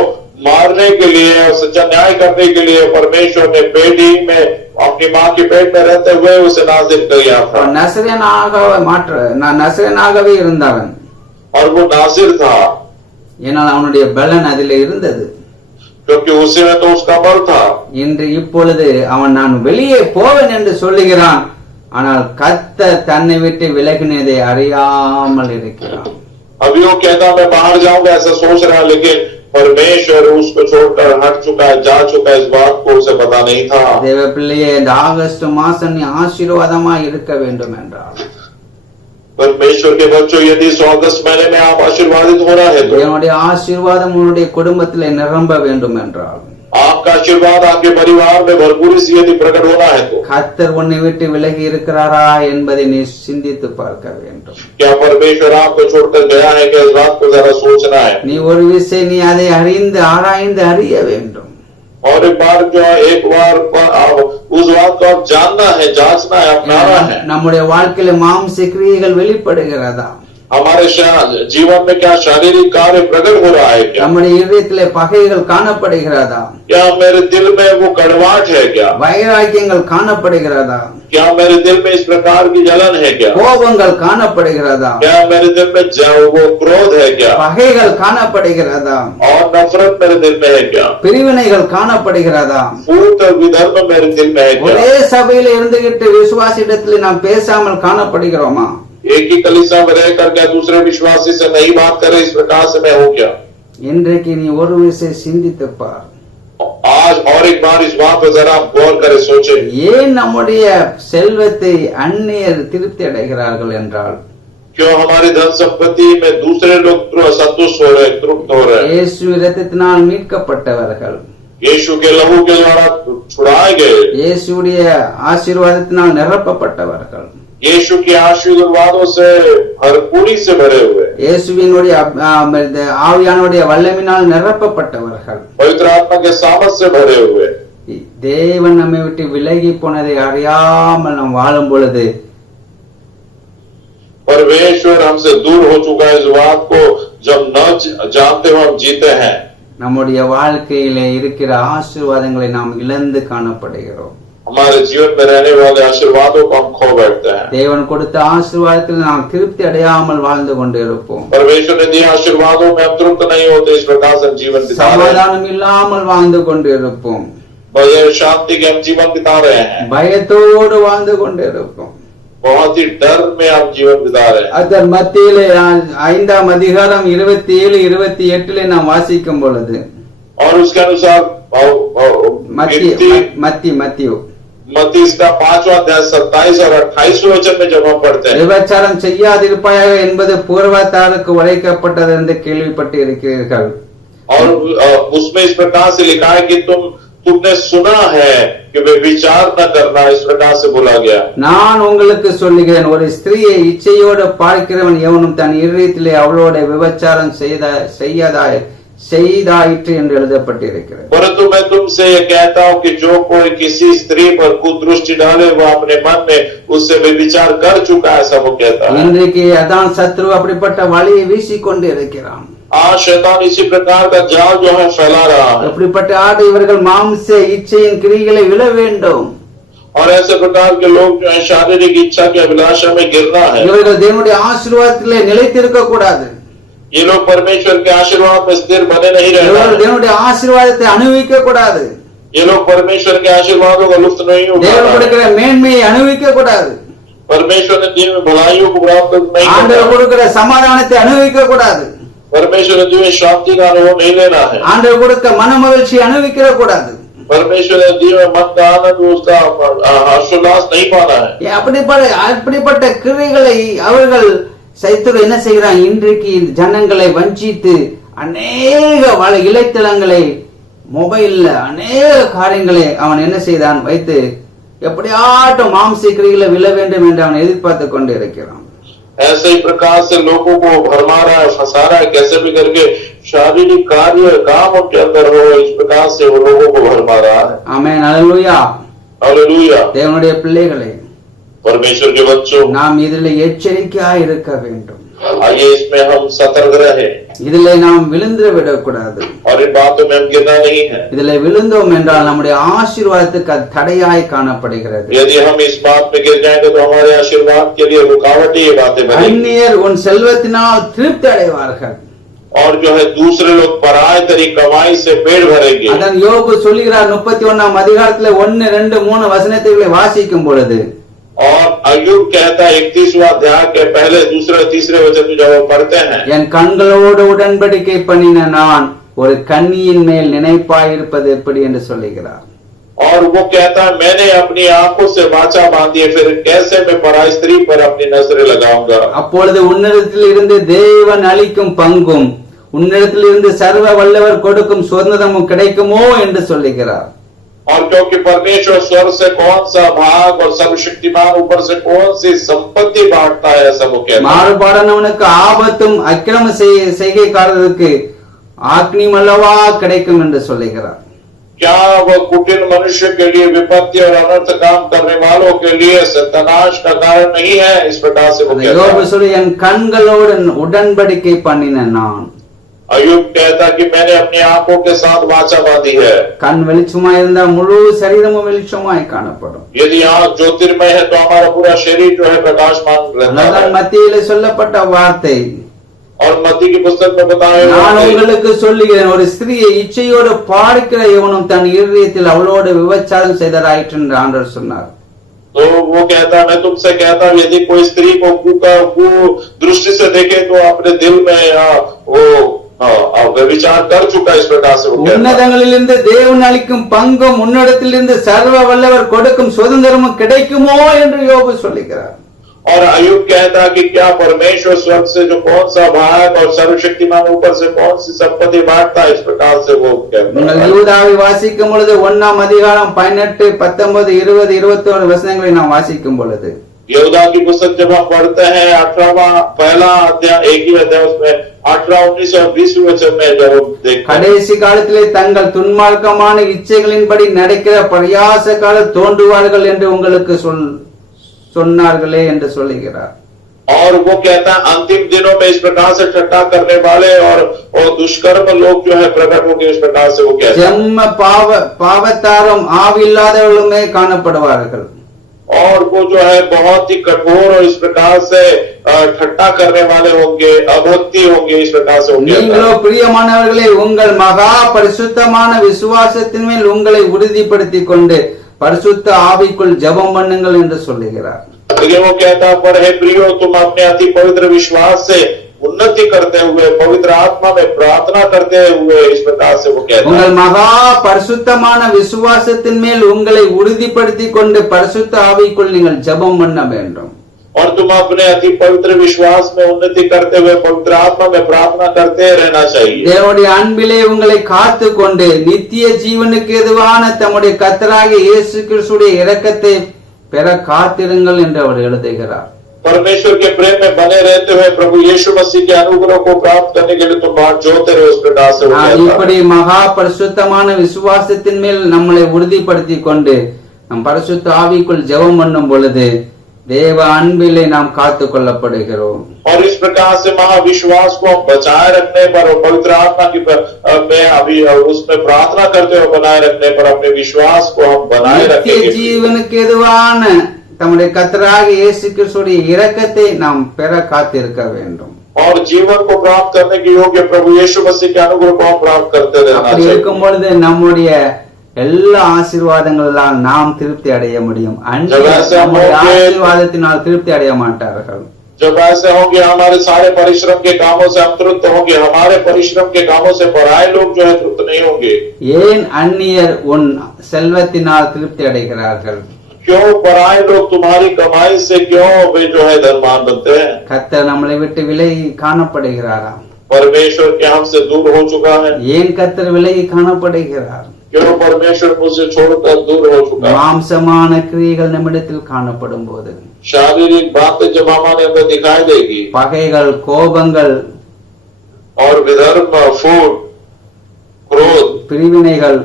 मारने के लिए और सच्चा न्याय करने के लिए परमेश्वर ने पेटी में अपनी मां के पेट में रहते हुए उसे नाजिल किया था। நசரேனாகவே இருந்தவன், और वो नाजिर था ஏனால் அவனுடைய பலன் அதிலே இருந்தது. क्योंकि उसी में तो उसका बल था। இன்று இப்பொழுது அவன் நான் வெளியே போவேன் என்று சொல்லுகிறான், ஆனால் கர்த்தர் தன்னை விட்டு விலகினதை அறியாமல் இருக்கிறான். अभी वो कहता मैं बाहर जाऊंगा ऐसा सोच रहा, लेकिन परमेश्वर उसको छोड़कर हट चुका है, जा चुका है, इस बात को उसे पता नहीं था। தேவ பிள்ளையே, இந்த ஆகஸ்ட் மாசம் நீ ஆசீர்வாதமா இருக்க வேண்டும் என்றால், परमेश्वर के बच्चों, यदि इस अगस्त महीने में आप आशीर्वादित होना है तो என்னுடைய ஆசீர்வாதம் உன்னுடைய குடும்பத்திலே நிரம்ப வேண்டும் என்றால், आपका आशीर्वाद आपके परिवार में भरपूरी से यदि प्रकट होना है तो கர்த்தர் உன்னை விட்டு விலகி இருக்கிறாரா என்பதை நீ சிந்தித்து பார்க்க வேண்டும். क्या परमेश्वर आपको छोड़कर गया है? क्या इस बात को जरा सोचना है। நீ ஒரு விஷயம் நீ அதை அறிந்து ஆராய்ந்து அறிய வேண்டும். और एक बार उस बात को आप जानना है, जांचना है, अपनाना है। நம்முடைய வாழ்க்கையில மாம்ச கிரியைகள் வெளிப்படுகிறதா? हमारे जीवन में क्या शारीरिक कार्य प्रकट हो रहा है? क्या நம்முடைய இதயத்திலே பகைகள் காணப்படுகிறதா? क्या मेरे दिल में वो कड़वाहट है? क्या வைராக்கியங்கள் காணப்படுகிறதா? क्या मेरे दिल में इस प्रकार की जलन है? क्या கோபங்கள் காணப்படுகிறதா? क्या मेरे दिल में वो क्रोध है? क्या பகைகள் காணப்படுகிறதா? और नफरत मेरे दिल में है? क्या பிரிவினைகள் காணப்படுகிறதா? फूट और विधर्म मेरे दिल में है? क्या ஒரே சபையில இருந்துகிட்டு விசுவாசிடத்தில் நாம் பேசாமல் காணப்படுகிறோமா? एक ही कलीसिया में रहकर क्या दूसरे विश्वासी से नहीं बात करे, इस प्रकार से मैं हूँ क्या? இன்றைக்கு நீ ஒரு விஷயம் சிந்தித்து பார். आज और एक बार इस बात पर जरा गौर करे, सोचे। ஏன் நம்முடைய செல்வத்தை அந்நியர் திருப்தி அடைகிறார்கள் என்றால், क्यों हमारी धन संपत्ति में दूसरे लोग संतुष्ट हो रहे, तृप्त हो रहे? இயேசு இரத்தத்தினால் மீட்கப்பட்டவர்கள், यीशु के लहू के द्वारा छुड़ाए गए, இயேசுடைய ஆசீர்வாதத்தினால் நிரப்பப்பட்டவர்கள், यीशु के आशीर्वादों से भरपूरी से भरे हुए, இயேசுவினுடைய ஆவியானுடைய வல்லமையினால் நிரப்பப்பட்டவர்கள், पवित्र आत्मा के सामर्थ से भरे हुए। தேவன் நம்மை விட்டு விலகி போனதை அறியாமல் நாம் வாழும் பொழுது, परमेश्वर हमसे दूर हो चुका है, इस बात को जब न जानते हो हम जीते हैं, நம்முடைய வாழ்க்கையிலே இருக்கிற ஆசீர்வாதங்களை நாம் இழந்து காணப்படுகிறோம். हमारे जीवन में रहने वाले आशीर्वादों को हम खो बैठते हैं। தேவன் கொடுத்த ஆசீர்வாதத்தில் நாம் திருப்தி அடையாமல் வாழ்ந்து கொண்டு இருப்போம். परमेश्वर ने दिए आशीर्वादों में हम तृप्त नहीं होते, इस प्रकार से जीवन बिता रहे हैं। சமாதானம் இல்லாமல் வாழ்ந்து கொண்டு இருப்போம். बगैर शांति के हम जीवन बिता रहे हैं, பயத்தோடு வாழ்ந்து கொண்டு இருப்போம். बहुत ही डर में हम जीवन बिता रहे हैं। அதன் மத்தியிலே 5ஆம் அதிகாரம் 27, 28 நாம் வாசிக்கும் பொழுது, और उसके अनुसार மத்தியு मत्ती इसका 5वां अध्याय 27 और 28 वचन में जब हम पढ़ते हैं, விபச்சாரம் செய்யாதிருப்பாயாக என்பது பூர்வத்தாருக்கு உரைக்கப்பட்டது என்று கேள்விப்பட்டு இருக்கிறீர்கள். और उसमें इस प्रकार से लिखा है कि तुमने सुना है कि वे विचार न करना, इस प्रकार से बोला गया। நான் உங்களுக்கு சொல்லுகிறேன், ஒரு ஸ்திரீயை இச்சையோடு பார்க்கிறவன் எவனும் தன் இருதயத்திலே அவளோட விபச்சாரம் செய்தாயிற்று என்று எழுதப்பட்டிருக்கிறது. परंतु मैं तुमसे ये कहता हूँ कि जो कोई किसी स्त्री पर कुदृष्टि डाले, वो अपने मन में उससे विचार कर चुका है, ऐसा वो कहता है। இன்றைக்கு அதான் சத்ரு அப்படிப்பட்ட வழியை வீசிக்கொண்டு இருக்கிறான். आज शैतान इसी प्रकार का जाल जो है फैला रहा है। அப்படிப்பட்ட ஆடு இவர்கள் மாம்ச இச்சையின் கிரியைகளை விழ வேண்டும். और ऐसे प्रकार के लोग जो है शारीरिक इच्छा की अभिलाषा में गिरना है। இவர்கள் தேவனுடைய ஆசீர்வாதத்திலே நிலைத்திருக்க கூடாது. ये लोग परमेश्वर के आशीर्वाद में स्थिर बने नहीं रहना இவர்கள் है। தேவனுடைய ஆசீர்வாதத்தை அனுபவிக்க கூடாது. ये लोग परमेश्वर के आशीर्वादों का लुत्फ नहीं தேவன் उठाना है। கொடுக்கிற மேன்மையை அனுபவிக்க கூடாது. परमेश्वर ने दी में भलाइयों को प्राप्त नहीं करना ஆண்டவர் है। கொடுக்கிற சமாதானத்தை அனுபவிக்க கூடாது. परमेश्वर ने दी में शांति का अनुभव नहीं लेना है। ஆண்டவர் கொடுக்க மன மகிழ்ச்சியை அனுபவிக்க கூடாது. परमेश्वर ने दी में मन का आनंद, उसका हर्षोल्लास नहीं पाना है। அப்படிப்பட்ட கிரியைகளை அவர்கள் சைத்துரு என்ன செய்கிறான்? இன்றைக்கு ஜனங்களை வஞ்சித்து அநேக இலைத்தளங்களை மொபைல்ல அநேக காரியங்களை அவன் என்ன செய்தான் வைத்து எப்படியாட்டும் மாம்ச கிரிகளை விழ வேண்டும் என்று அவன் எதிர்பார்த்து கொண்டு இருக்கிறான். ऐसे ही प्रकार से लोगों को भरमा रहा है, फंसा रहा है, कैसे भी करके शारीरिक कार्य काम उनके अंदर हो, इस प्रकार से वो लोगों को भरमा रहा है। ஆமென், அல்லேலூயா. हालेलुया। தேவனுடைய பிள்ளைகளே, परमेश्वर के बच्चों, நாம் இதில் எச்சரிக்கையாய் இருக்க வேண்டும். आइए इसमें हम सतर्क रहे இதிலே நாம் விழுந்து விடக்கூடாது. और इन बातों में हम गिरना नहीं है। இதிலே விழுந்தோம் என்றால் நம்முடைய ஆசீர்வாதத்துக்கு அது தடையாய் காணப்படுகிறது. यदि हम इस बात में गिर जाएंगे तो हमारे आशीर्वाद के लिए रुकावट ही ये बातें बनेंगी। அந்நியர் உன் செல்வத்தினால் திருப்தி அடைவார்கள். और जो है दूसरे लोग पराये तेरी कमाई से पेट भरेंगे। அதான் யோபு சொல்லுகிறார் 31ஆம் அதிகாரத்திலே 1, 2, 3 வசனத்தை வாசிக்கும் பொழுது, और अय्यूब कहता है 31वां अध्याय के पहले, दूसरे, तीसरे वचन में जब हम पढ़ते हैं, என் கண்களோடு உடன்படிக்கை பண்ணின நான் ஒரு கன்னியின் மேல் நினைப்பாயிருப்பது எப்படி என்று சொல்லுகிறார். और वो कहता है मैंने अपनी आंखों से वाचा बांधी है, फिर कैसे मैं पराई स्त्री पर अपनी नजरें लगाऊंगा। அப்பொழுது உன்னிடத்தில் இருந்து தேவன் அளிக்கும் பங்கும் உன்னிடத்தில் இருந்து சர்வ வல்லவர் கொடுக்கும் சுதந்திரமும் கிடைக்குமோ என்று சொல்லுகிறார். और क्योंकि परमेश्वर स्वर्ग से कौन सा भाग और सर्वशक्तिमान ऊपर से कौन सी संपत्ति बांटता है, ऐसा वो कहता है। மாறுபாடானவனுக்கு ஆபத்தும் அக்கிரம செய்கைக்காரருக்கு ஆக்னியும் அல்லவா கிடைக்கும் என்று சொல்லுகிறார். क्या वह कुटिल मनुष्य के लिए विपत्ति और अनर्थ काम करने वालों के लिए सत्यानाश का कारण नहीं है, इस प्रकार से वो कहता யோபு है। சொல்லி என் கண்களோடு உடன்படிக்கை பண்ணின நான். अय्यूब कहता कि मैंने अपनी आंखों के साथ वाचा बांधी है। கண் வெளிச்சமா இருந்தா முழு சரீரமும் வெளிச்சமாய் காணப்படும். यदि आंख ज्योतिर्मय है तो हमारा पूरा शरीर जो है प्रकाशमान रहता அதான் है। மத்தியிலே சொல்லப்பட்ட வார்த்தை, और मत्ती की पुस्तक में बताया நான் हुआ है, உங்களுக்கு சொல்லுகிறேன், ஒரு ஸ்திரியை இச்சையோடு பார்க்கிற எவனும் தன் இருதயத்தில் அவளோடு விபச்சாரம் செய்தராயிற்று என்று ஆண்டவர் சொன்னார். तो वो कहता मैं तुमसे कहता हूँ यदि कोई स्त्री को दृष्टि से देखे तो अपने दिल में वो विचार कर चुका, इस प्रकार से वो कहता है। உன்னதங்களிலிருந்து தேவன் அளிக்கும் பங்கும் உன்னிடத்திலிருந்து சர்வ வல்லவர் கொடுக்கும் சுதந்திரமும் கிடைக்குமோ என்று யோபு சொல்லுகிறார். और अय्यूब कहता कि क्या परमेश्वर स्वर्ग से जो कौन सा भाग और सर्वशक्तिमान ऊपर से कौन सी संपत्ति बांटता है, इस प्रकार से वो कहता நீங்கள் है। யூதாவை வாசிக்கும் பொழுது 1ஆம் அதிகாரம் 18, 19, 20, 21 வசனங்களை நாம் வாசிக்கும் பொழுது, यहूदा की पुस्तक जब हम पढ़ते हैं 18वां पहला अध्याय, एक ही अध्याय, उसमें 18, 19 और 20 वचन में जब हम देखते हैं, கடைசி காலத்திலே தங்கள் துன்மார்க்கமான இச்சைகளின்படி நடக்கிற பரியாசக்காரர் தோன்றுவார்கள் என்று உங்களுக்கு சொன்னார்களே என்று சொல்லுகிறார். और वो कहता है अंतिम दिनों में इस प्रकार से ठट्ठा करने वाले और दुष्कर्म लोग जो है प्रकट होंगे, इस प्रकार से वो कहता है। ஜென்ம பாவத்தாரும் ஆவில்லாதவர்களுமே காணப்படுவார்கள். और वो जो है बहुत ही कठोर और इस प्रकार से ठट्ठा करने वाले होंगे, अभक्ति होंगे, इस प्रकार से वो कहता நீங்களோ है। பிரியமானவர்களே, உங்கள் மகா பரிசுத்தமான விசுவாசத்தின் மேல் உங்களை உறுதிப்படுத்திக் கொண்டு பரிசுத்த ஆவிக்குள் ஜெபம் பண்ணுங்கள் என்று சொல்லுகிறார். लेकिन वो कहता पर है प्रियो, तुम अपने अति पवित्र विश्वास से उन्नति करते हुए पवित्र आत्मा में प्रार्थना करते हुए, इस प्रकार से वो कहता है। உங்கள் மகா பரிசுத்தமான விசுவாசத்தின் மேல் உங்களை உறுதிப்படுத்திக் கொண்டு பரிசுத்த ஆவிக்குள் நீங்கள் ஜெபம் பண்ண வேண்டும். और तुम अपने अति पवित्र विश्वास में उन्नति करते हुए पवित्र आत्मा में प्रार्थना करते रहना चाहिए। தேவனுடைய அன்பிலே உங்களை காத்து கொண்டு நித்திய ஜீவனுக்கு எதுவான தம்முடைய கர்த்தராகிய இயேசு கிறிஸ்துவின் இரக்கத்தை பெற காத்திருங்கள் என்று அவர் எழுதுகிறார். परमेश्वर के प्रेम में बने रहते हुए प्रभु यीशु मसीह के अनुग्रह को प्राप्त करने के लिए तुम बात जोते रहो, इस प्रकार से वो कहता है। இப்படி மகா பரிசுத்தமான விசுவாசத்தின் மேல் நம்மளை உறுதிப்படுத்திக் கொண்டு நம் பரிசுத்த ஆவிக்குள் ஜெபம் பண்ணும் பொழுது தேவ அன்பிலே நாம் காத்துக் கொள்ளப்படுகிறோம். और इस प्रकार से महाविश्वास को हम बचाए रखने पर और पवित्र आत्मा की में अभी उसमें प्रार्थना करते हुए बनाए रखने पर अपने विश्वास को हम बनाए நித்திய रखेंगे. ஜீவனுக்கு எதுவான தம்முடைய கர்த்தராகிய இயேசு கிறிஸ்துவின் இரக்கத்தை நாம் பெற காத்திருக்க வேண்டும். और जीवन को प्राप्त करने के योग्य प्रभु यीशु मसीह के अनुग्रह को हम प्राप्त करते रहना அப்படி चाहिए. இருக்கும் பொழுது நம்முடைய எல்லா ஆசீர்வாதங்களால் நாம் திருப்தி அடைய முடியும். நம்முடைய ஆசீர்வாதத்தினால் திருப்தி அடைய மாட்டார்கள். जब ऐसे होंगे हमारे सारे परिश्रम के कामों से हम तृप्त होंगे, हमारे परिश्रम के कामों से पराये लोग जो है तृप्त नहीं होंगे. ஏன் அந்நியர் உன் செல்வத்தினால் திருப்தி அடைகிறார்கள்? क्यों पराये लोग तुम्हारी कमाई से क्यों वे जो है धनवान बनते हैं? கர்த்தர் நம்மளை விட்டு விலகி காணப்படுகிறாரா? परमेश्वर क्या हमसे दूर हो चुका है? ஏன் கர்த்தர் விலகி காணப்படுகிறார்? क्यों परमेश्वर मुझसे छोड़कर दूर हो चुका है? மாம்சமான கிரியைகள் நம்மிடத்தில் காணப்படும் போது, शारीरिक बातें जब हमारे अंदर दिखाई देगी பகைகள், கோபங்கள், और विधर्म, फूट, क्रोध பிரிவினைகள்,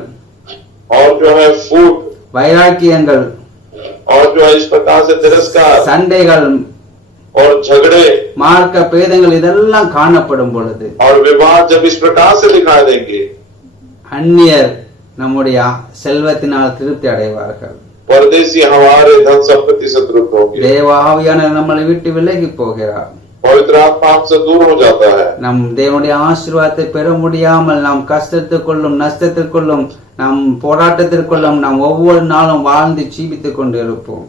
और जो है फूट வைராக்கியங்கள், और जो है इस प्रकार से तिरस्कार சண்டைகள், और झगड़े மார்க்க பேதங்கள் இதெல்லாம் காணப்படும் பொழுது और विवाद जब इस प्रकार से दिखाई देंगे, அந்நியர் நம்முடைய செல்வத்தினால் திருப்தி அடைவார்கள். परदेसी हमारे धन संपत्ति से तृप्त होंगे. தேவ ஆவியானவர் நம்மளை விட்டு விலகி போகிறார். पवित्र आत्मा हमसे दूर हो जाता है. நம் தேவனுடைய ஆசீர்வாதத்தை பெற முடியாமல் நாம் கஷ்டத்திற்குள்ளும் நஷ்டத்திற்குள்ளும் நாம் போராட்டத்திற்குள்ளும் நாம் ஒவ்வொரு நாளும் வாழ்ந்து ஜீவித்துக் கொண்டு இருப்போம்.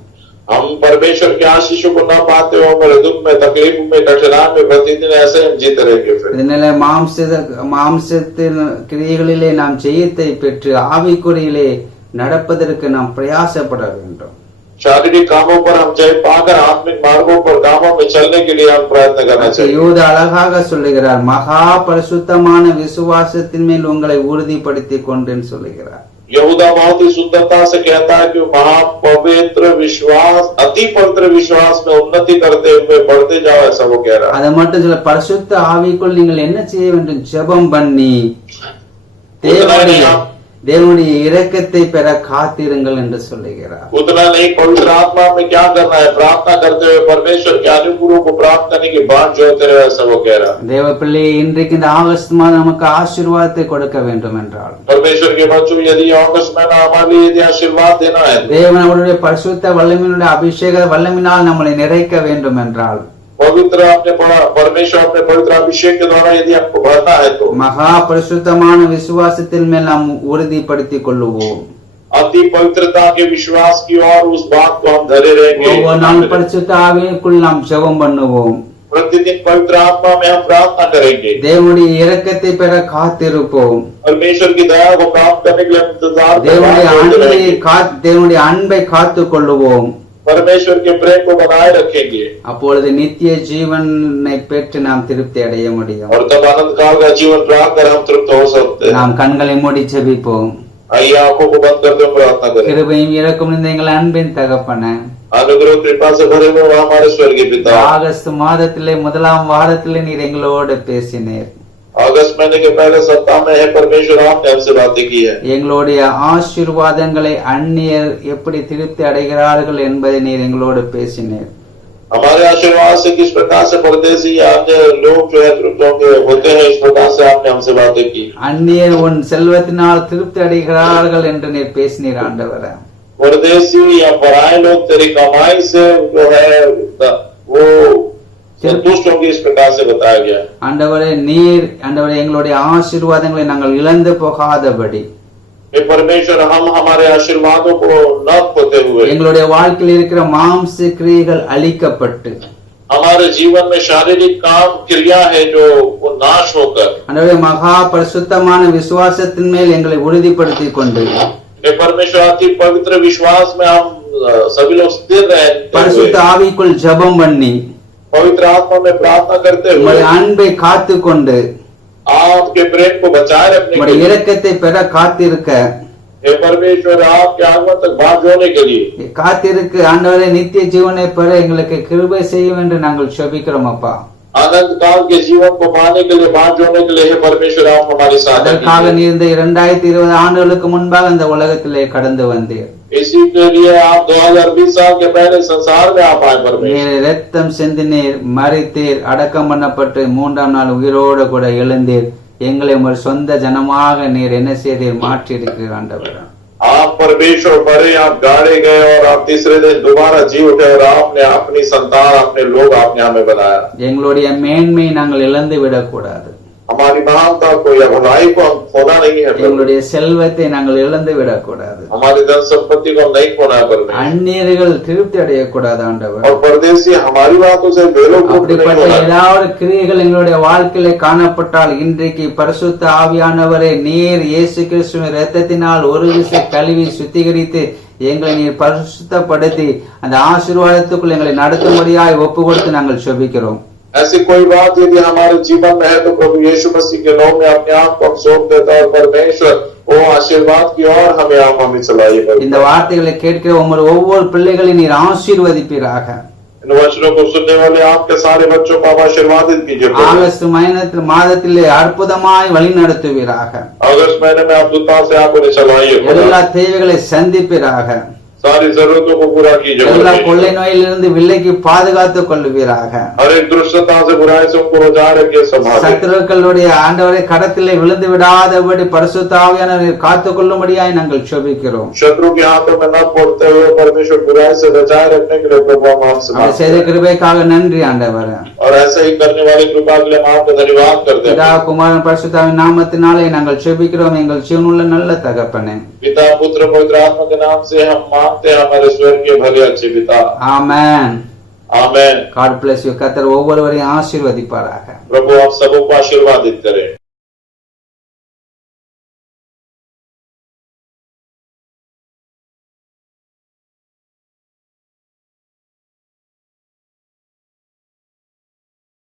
हम परमेश्वर के आशीषों को न पाते हो, हमारे दुख में, तकलीफ में, कठिनाई में प्रतिदिन ऐसे हम जीते रहेंगे. फिर இதனால மாம்சத்தின் கிரியைகளிலே நாம் ஜெயத்தை பெற்று ஆவிக்குறியிலே நடப்பதற்கு நாம் பிரயாசப்பட வேண்டும். शारीरिक कामों पर हम जय पाकर आत्मिक मार्गों पर कामों में चलने के लिए हम प्रयत्न करना चाहिए. யூதா அழகாக சொல்லுகிறார், மகா பரிசுத்தமான விசுவாசத்தின் மேல் உங்களை உறுதிப்படுத்திக் கொண்டேன்னு சொல்லுகிறார். यहूदा बहुत ही सुंदरता से कहता है कि महापवित्र विश्वास, अति पवित्र विश्वास में उन्नति करते हुए बढ़ते जाओ, ऐसा वो कह रहा है. அது மட்டும் சொல்ல, பரிசுத்த ஆவிக்குள் நீங்கள் என்ன செய்ய வேண்டும்? ஜெபம் பண்ணி தேவனுடைய இரக்கத்தை பெற காத்திருங்கள் என்று சொல்லுகிறார். उतना नहीं, पवित्र आत्मा में क्या करना है? प्रार्थना करते हुए परमेश्वर के अनुग्रह को प्राप्त करने की बात जो होते रहे, ऐसा वो कह रहा है. தேவ பிள்ளை, இன்றைக்கு இந்த ஆகஸ்ட் மாதம் நமக்கு ஆசீர்வாதத்தை கொடுக்க வேண்டும் என்றால், परमेश्वर के बच्चों, यदि अगस्त महीना हमारे लिए यदि आशीर्वाद देना है, தேவன் அவருடைய பரிசுத்த வல்லமையினுடைய அபிஷேக வல்லமையினால் நம்மளை நிறைக்க வேண்டும் என்றால், पवित्र आपने पढ़ा, परमेश्वर अपने पवित्र अभिषेक के द्वारा यदि आपको भरना है तो மகா பரிசுத்தமான விசுவாசத்தின் மேல் நாம் உறுதிப்படுத்திக் கொள்ளுவோம். अति पवित्रता के विश्वास की और उस बात को हम धरे रहेंगे. ஒவ்வொரு நாளும் பரிசுத்த ஆவிக்குள் நாம் ஜெபம் பண்ணுவோம். प्रतिदिन पवित्र आत्मा में हम प्रार्थना करेंगे. தேவனுடைய இரக்கத்தை பெற காத்திருப்போம். परमेश्वर की दया को प्राप्त करने के लिए हम इंतजार தேவனுடைய அன்பை காத்துக் கொள்ளுவோம். परमेश्वर के प्रेम को बनाए रखेंगे அப்பொழுது நித்திய ஜீவனை பெற்று நாம் திருப்தி அடைய முடியும். और तब अनंत काल का जीवन प्राप्त कर हम तृप्त हो सकते हैं. நாம் கண்களை மூடி ஜெபிப்போம். आइए आंखों को बंद करते हुए प्रार्थना करें. கிருபையும் இரக்கம் நிறைந்த எங்கள் அன்பின் தகப்பனே, अनुग्रह कृपा से भरे हुए हमारे स्वर्गीय पिता, ஆகஸ்ட் மாதத்திலே முதலாம் வாரத்திலே நீர் எங்களோடு பேசினீர். अगस्त महीने के पहले सप्ताह में है परमेश्वर आपने हमसे बातें की है. எங்களுடைய ஆசீர்வாதங்களை அந்நியர் எப்படி திருப்தி அடைகிறார்கள் என்பதை நீர் எங்களோடு பேசினீர். हमारे आशीर्वाद से किस प्रकार से परदेसी या अन्य लोग जो है तृप्त होते हैं, इस प्रकार से आपने हमसे बातें की. அந்நியர் உன் செல்வத்தினால் திருப்தி அடைகிறார்கள் என்று நீர் பேசினீர் ஆண்டவரே. परदेसी या पराये लोग तेरी कमाई से जो है वो संतुष्ट होंगे, इस प्रकार से बताया गया. ஆண்டவரே, ஆண்டவரே, எங்களுடைய ஆசீர்வாதங்களை நாங்கள் இழந்து போகாதபடி, परमेश्वर हम हमारे आशीर्वादों को न खोते हुए, எங்களுடைய வாழ்க்கையில் இருக்கிற மாம்ச கிரியைகள் அழிக்கப்பட்டு, हमारे जीवन में शारीरिक काम क्रिया है जो वो नाश होकर, ஆண்டவரே, மகா பரிசுத்தமான விசுவாசத்தின் மேல் எங்களை உறுதிப்படுத்திக் கொண்டு, परमेश्वर अति पवित्र विश्वास में हम सभी लोग स्थिर रहे, பரிசுத்த ஆவிக்குள் ஜெபம் பண்ணி, पवित्र आत्मा में प्रार्थना करते हुए, உம்முடைய அன்பை காத்து கொண்டு, आपके प्रेम को बचाए रखने के உம்முடைய लिए, இரக்கத்தை பெற காத்திருக்க, हे परमेश्वर आपके आगमन तक बात जोड़ने के लिए, காத்திருக்கு. ஆண்டவரே, நித்திய ஜீவனை பெற எங்களுக்கு கிருபை செய்யும் என்று நாங்கள் ஜெபிக்கிறோம் அப்பா. अनंत काल के जीवन को पाने के लिए, बांट जोड़ने के लिए हे परमेश्वर आप हमारी सहायता அதற்காக कीजिए। நீர் இந்த 2020 ஆண்டுகளுக்கு முன்பாக இந்த உலகத்திலே கடந்து வந்தீர். इसी के लिए आप 2020 साल के पहले संसार में आप आए परमेश्वर। நீர் ரத்தம் சிந்தினீர், மரித்தீர், அடக்கம் பண்ணப்பட்டு 3ஆம் நாள் உயிரோடு கூட எழுந்தீர். எங்களை உங்கள் சொந்த ஜனமாக நீர் என்ன செய்தீர்? மாற்றி இருக்கிறீர் ஆண்டவர். आप परमेश्वर मरे, आप गाड़े गए और आप तीसरे दिन दोबारा जी उठे और आपने अपनी संतान, अपने लोग आपने हमें बनाया। எங்களுடைய மேன்மையை நாங்கள் இழந்து விடக்கூடாது. हमारी महानता को या भलाई को हम खोना नहीं है प्रभु। எங்களுடைய செல்வத்தை நாங்கள் இழந்து விடக்கூடாது. हमारी धन संपत्ति को हम नहीं खोना है परमेश्वर। அந்நியர்கள் திருப்தி அடையக்கூடாது ஆண்டவர். और परदेशी हमारी बातों से बेलोक नहीं அப்படிப்பட்ட होना है। ஏதாவது கிரியைகள் எங்களுடைய வாழ்க்கையில காணப்பட்டால் இன்றைக்கு பரிசுத்த ஆவியானவரே, நீர் இயேசு கிறிஸ்துவின் இரத்தத்தினால் ஒரு விசை கழுவி சுத்திகரித்து எங்களை நீர் பரிசுத்தப்படுத்தி அந்த ஆசீர்வாதத்துக்குள் எங்களை நடத்தும்படியாய் ஒப்பு கொடுத்து நாங்கள் செபிக்கிறோம். ऐसी कोई बात यदि हमारे जीवन में है तो प्रभु यीशु मसीह के नाम में अपने आप को हम सौंप देता है। परमेश्वर वो आशीर्वाद की ओर हमें चलाइए। இந்த வார்த்தைகளை கேட்கிற ஒவ்வொரு பிள்ளைகளையும் நீர் ஆசீர்வதிப்பீராக. इन वचनों को सुनने वाले आपके सारे बच्चों को आप आशीर्वादित कीजिए। ஆகஸ்ட் மாதத்திலே அற்புதமாய் வழி நடத்துவீராக. अगस्त महीने में आप दूता से आप उन्हें चलाइए। எல்லா தேவைகளை சந்திப்பீராக. सारी जरूरतों को पूरा कीजिए। எல்லா கொள்ளை நோயிலிருந்து விலக்கி பாதுகாத்துக் கொள்வீராக. हर एक दुष्टता से, बुराई से उनको बचा रखिए, संभालिए। சத்துருக்களுடைய ஆண்டவரை கடத்திலே விழுந்து விடாதபடி பரிசுத்த ஆவியானவரை காத்துக் கொள்ளும்படியாய் நாங்கள் செபிக்கிறோம். शत्रु के हाथों में न पड़ते हुए परमेश्वर बुराई से बचाए रखने के लिए प्रभु हम आपसे அதை செய்த கிருபைக்காக நன்றி ஆண்டவரே. और ऐसा ही करने वाली कृपा के लिए हम आपका धन्यवाद करते हैं। பிதா குமாரன் பரிசுத்தாவின் நாமத்தினாலே நாங்கள் செபிக்கிறோம் எங்கள் ஜீவனுள்ள நல்ல தகப்பனே. पिता पुत्र पवित्र आत्मा के नाम से हम मांगते हैं हमारे स्वर्गीय भले अच्छे पिता। ஆமென். आमेन। God bless you. கர்த்தர் ஒவ்வொருவரையும் ஆசீர்வதிப்பாராக. प्रभु आप सबको आशीर्वादित करें।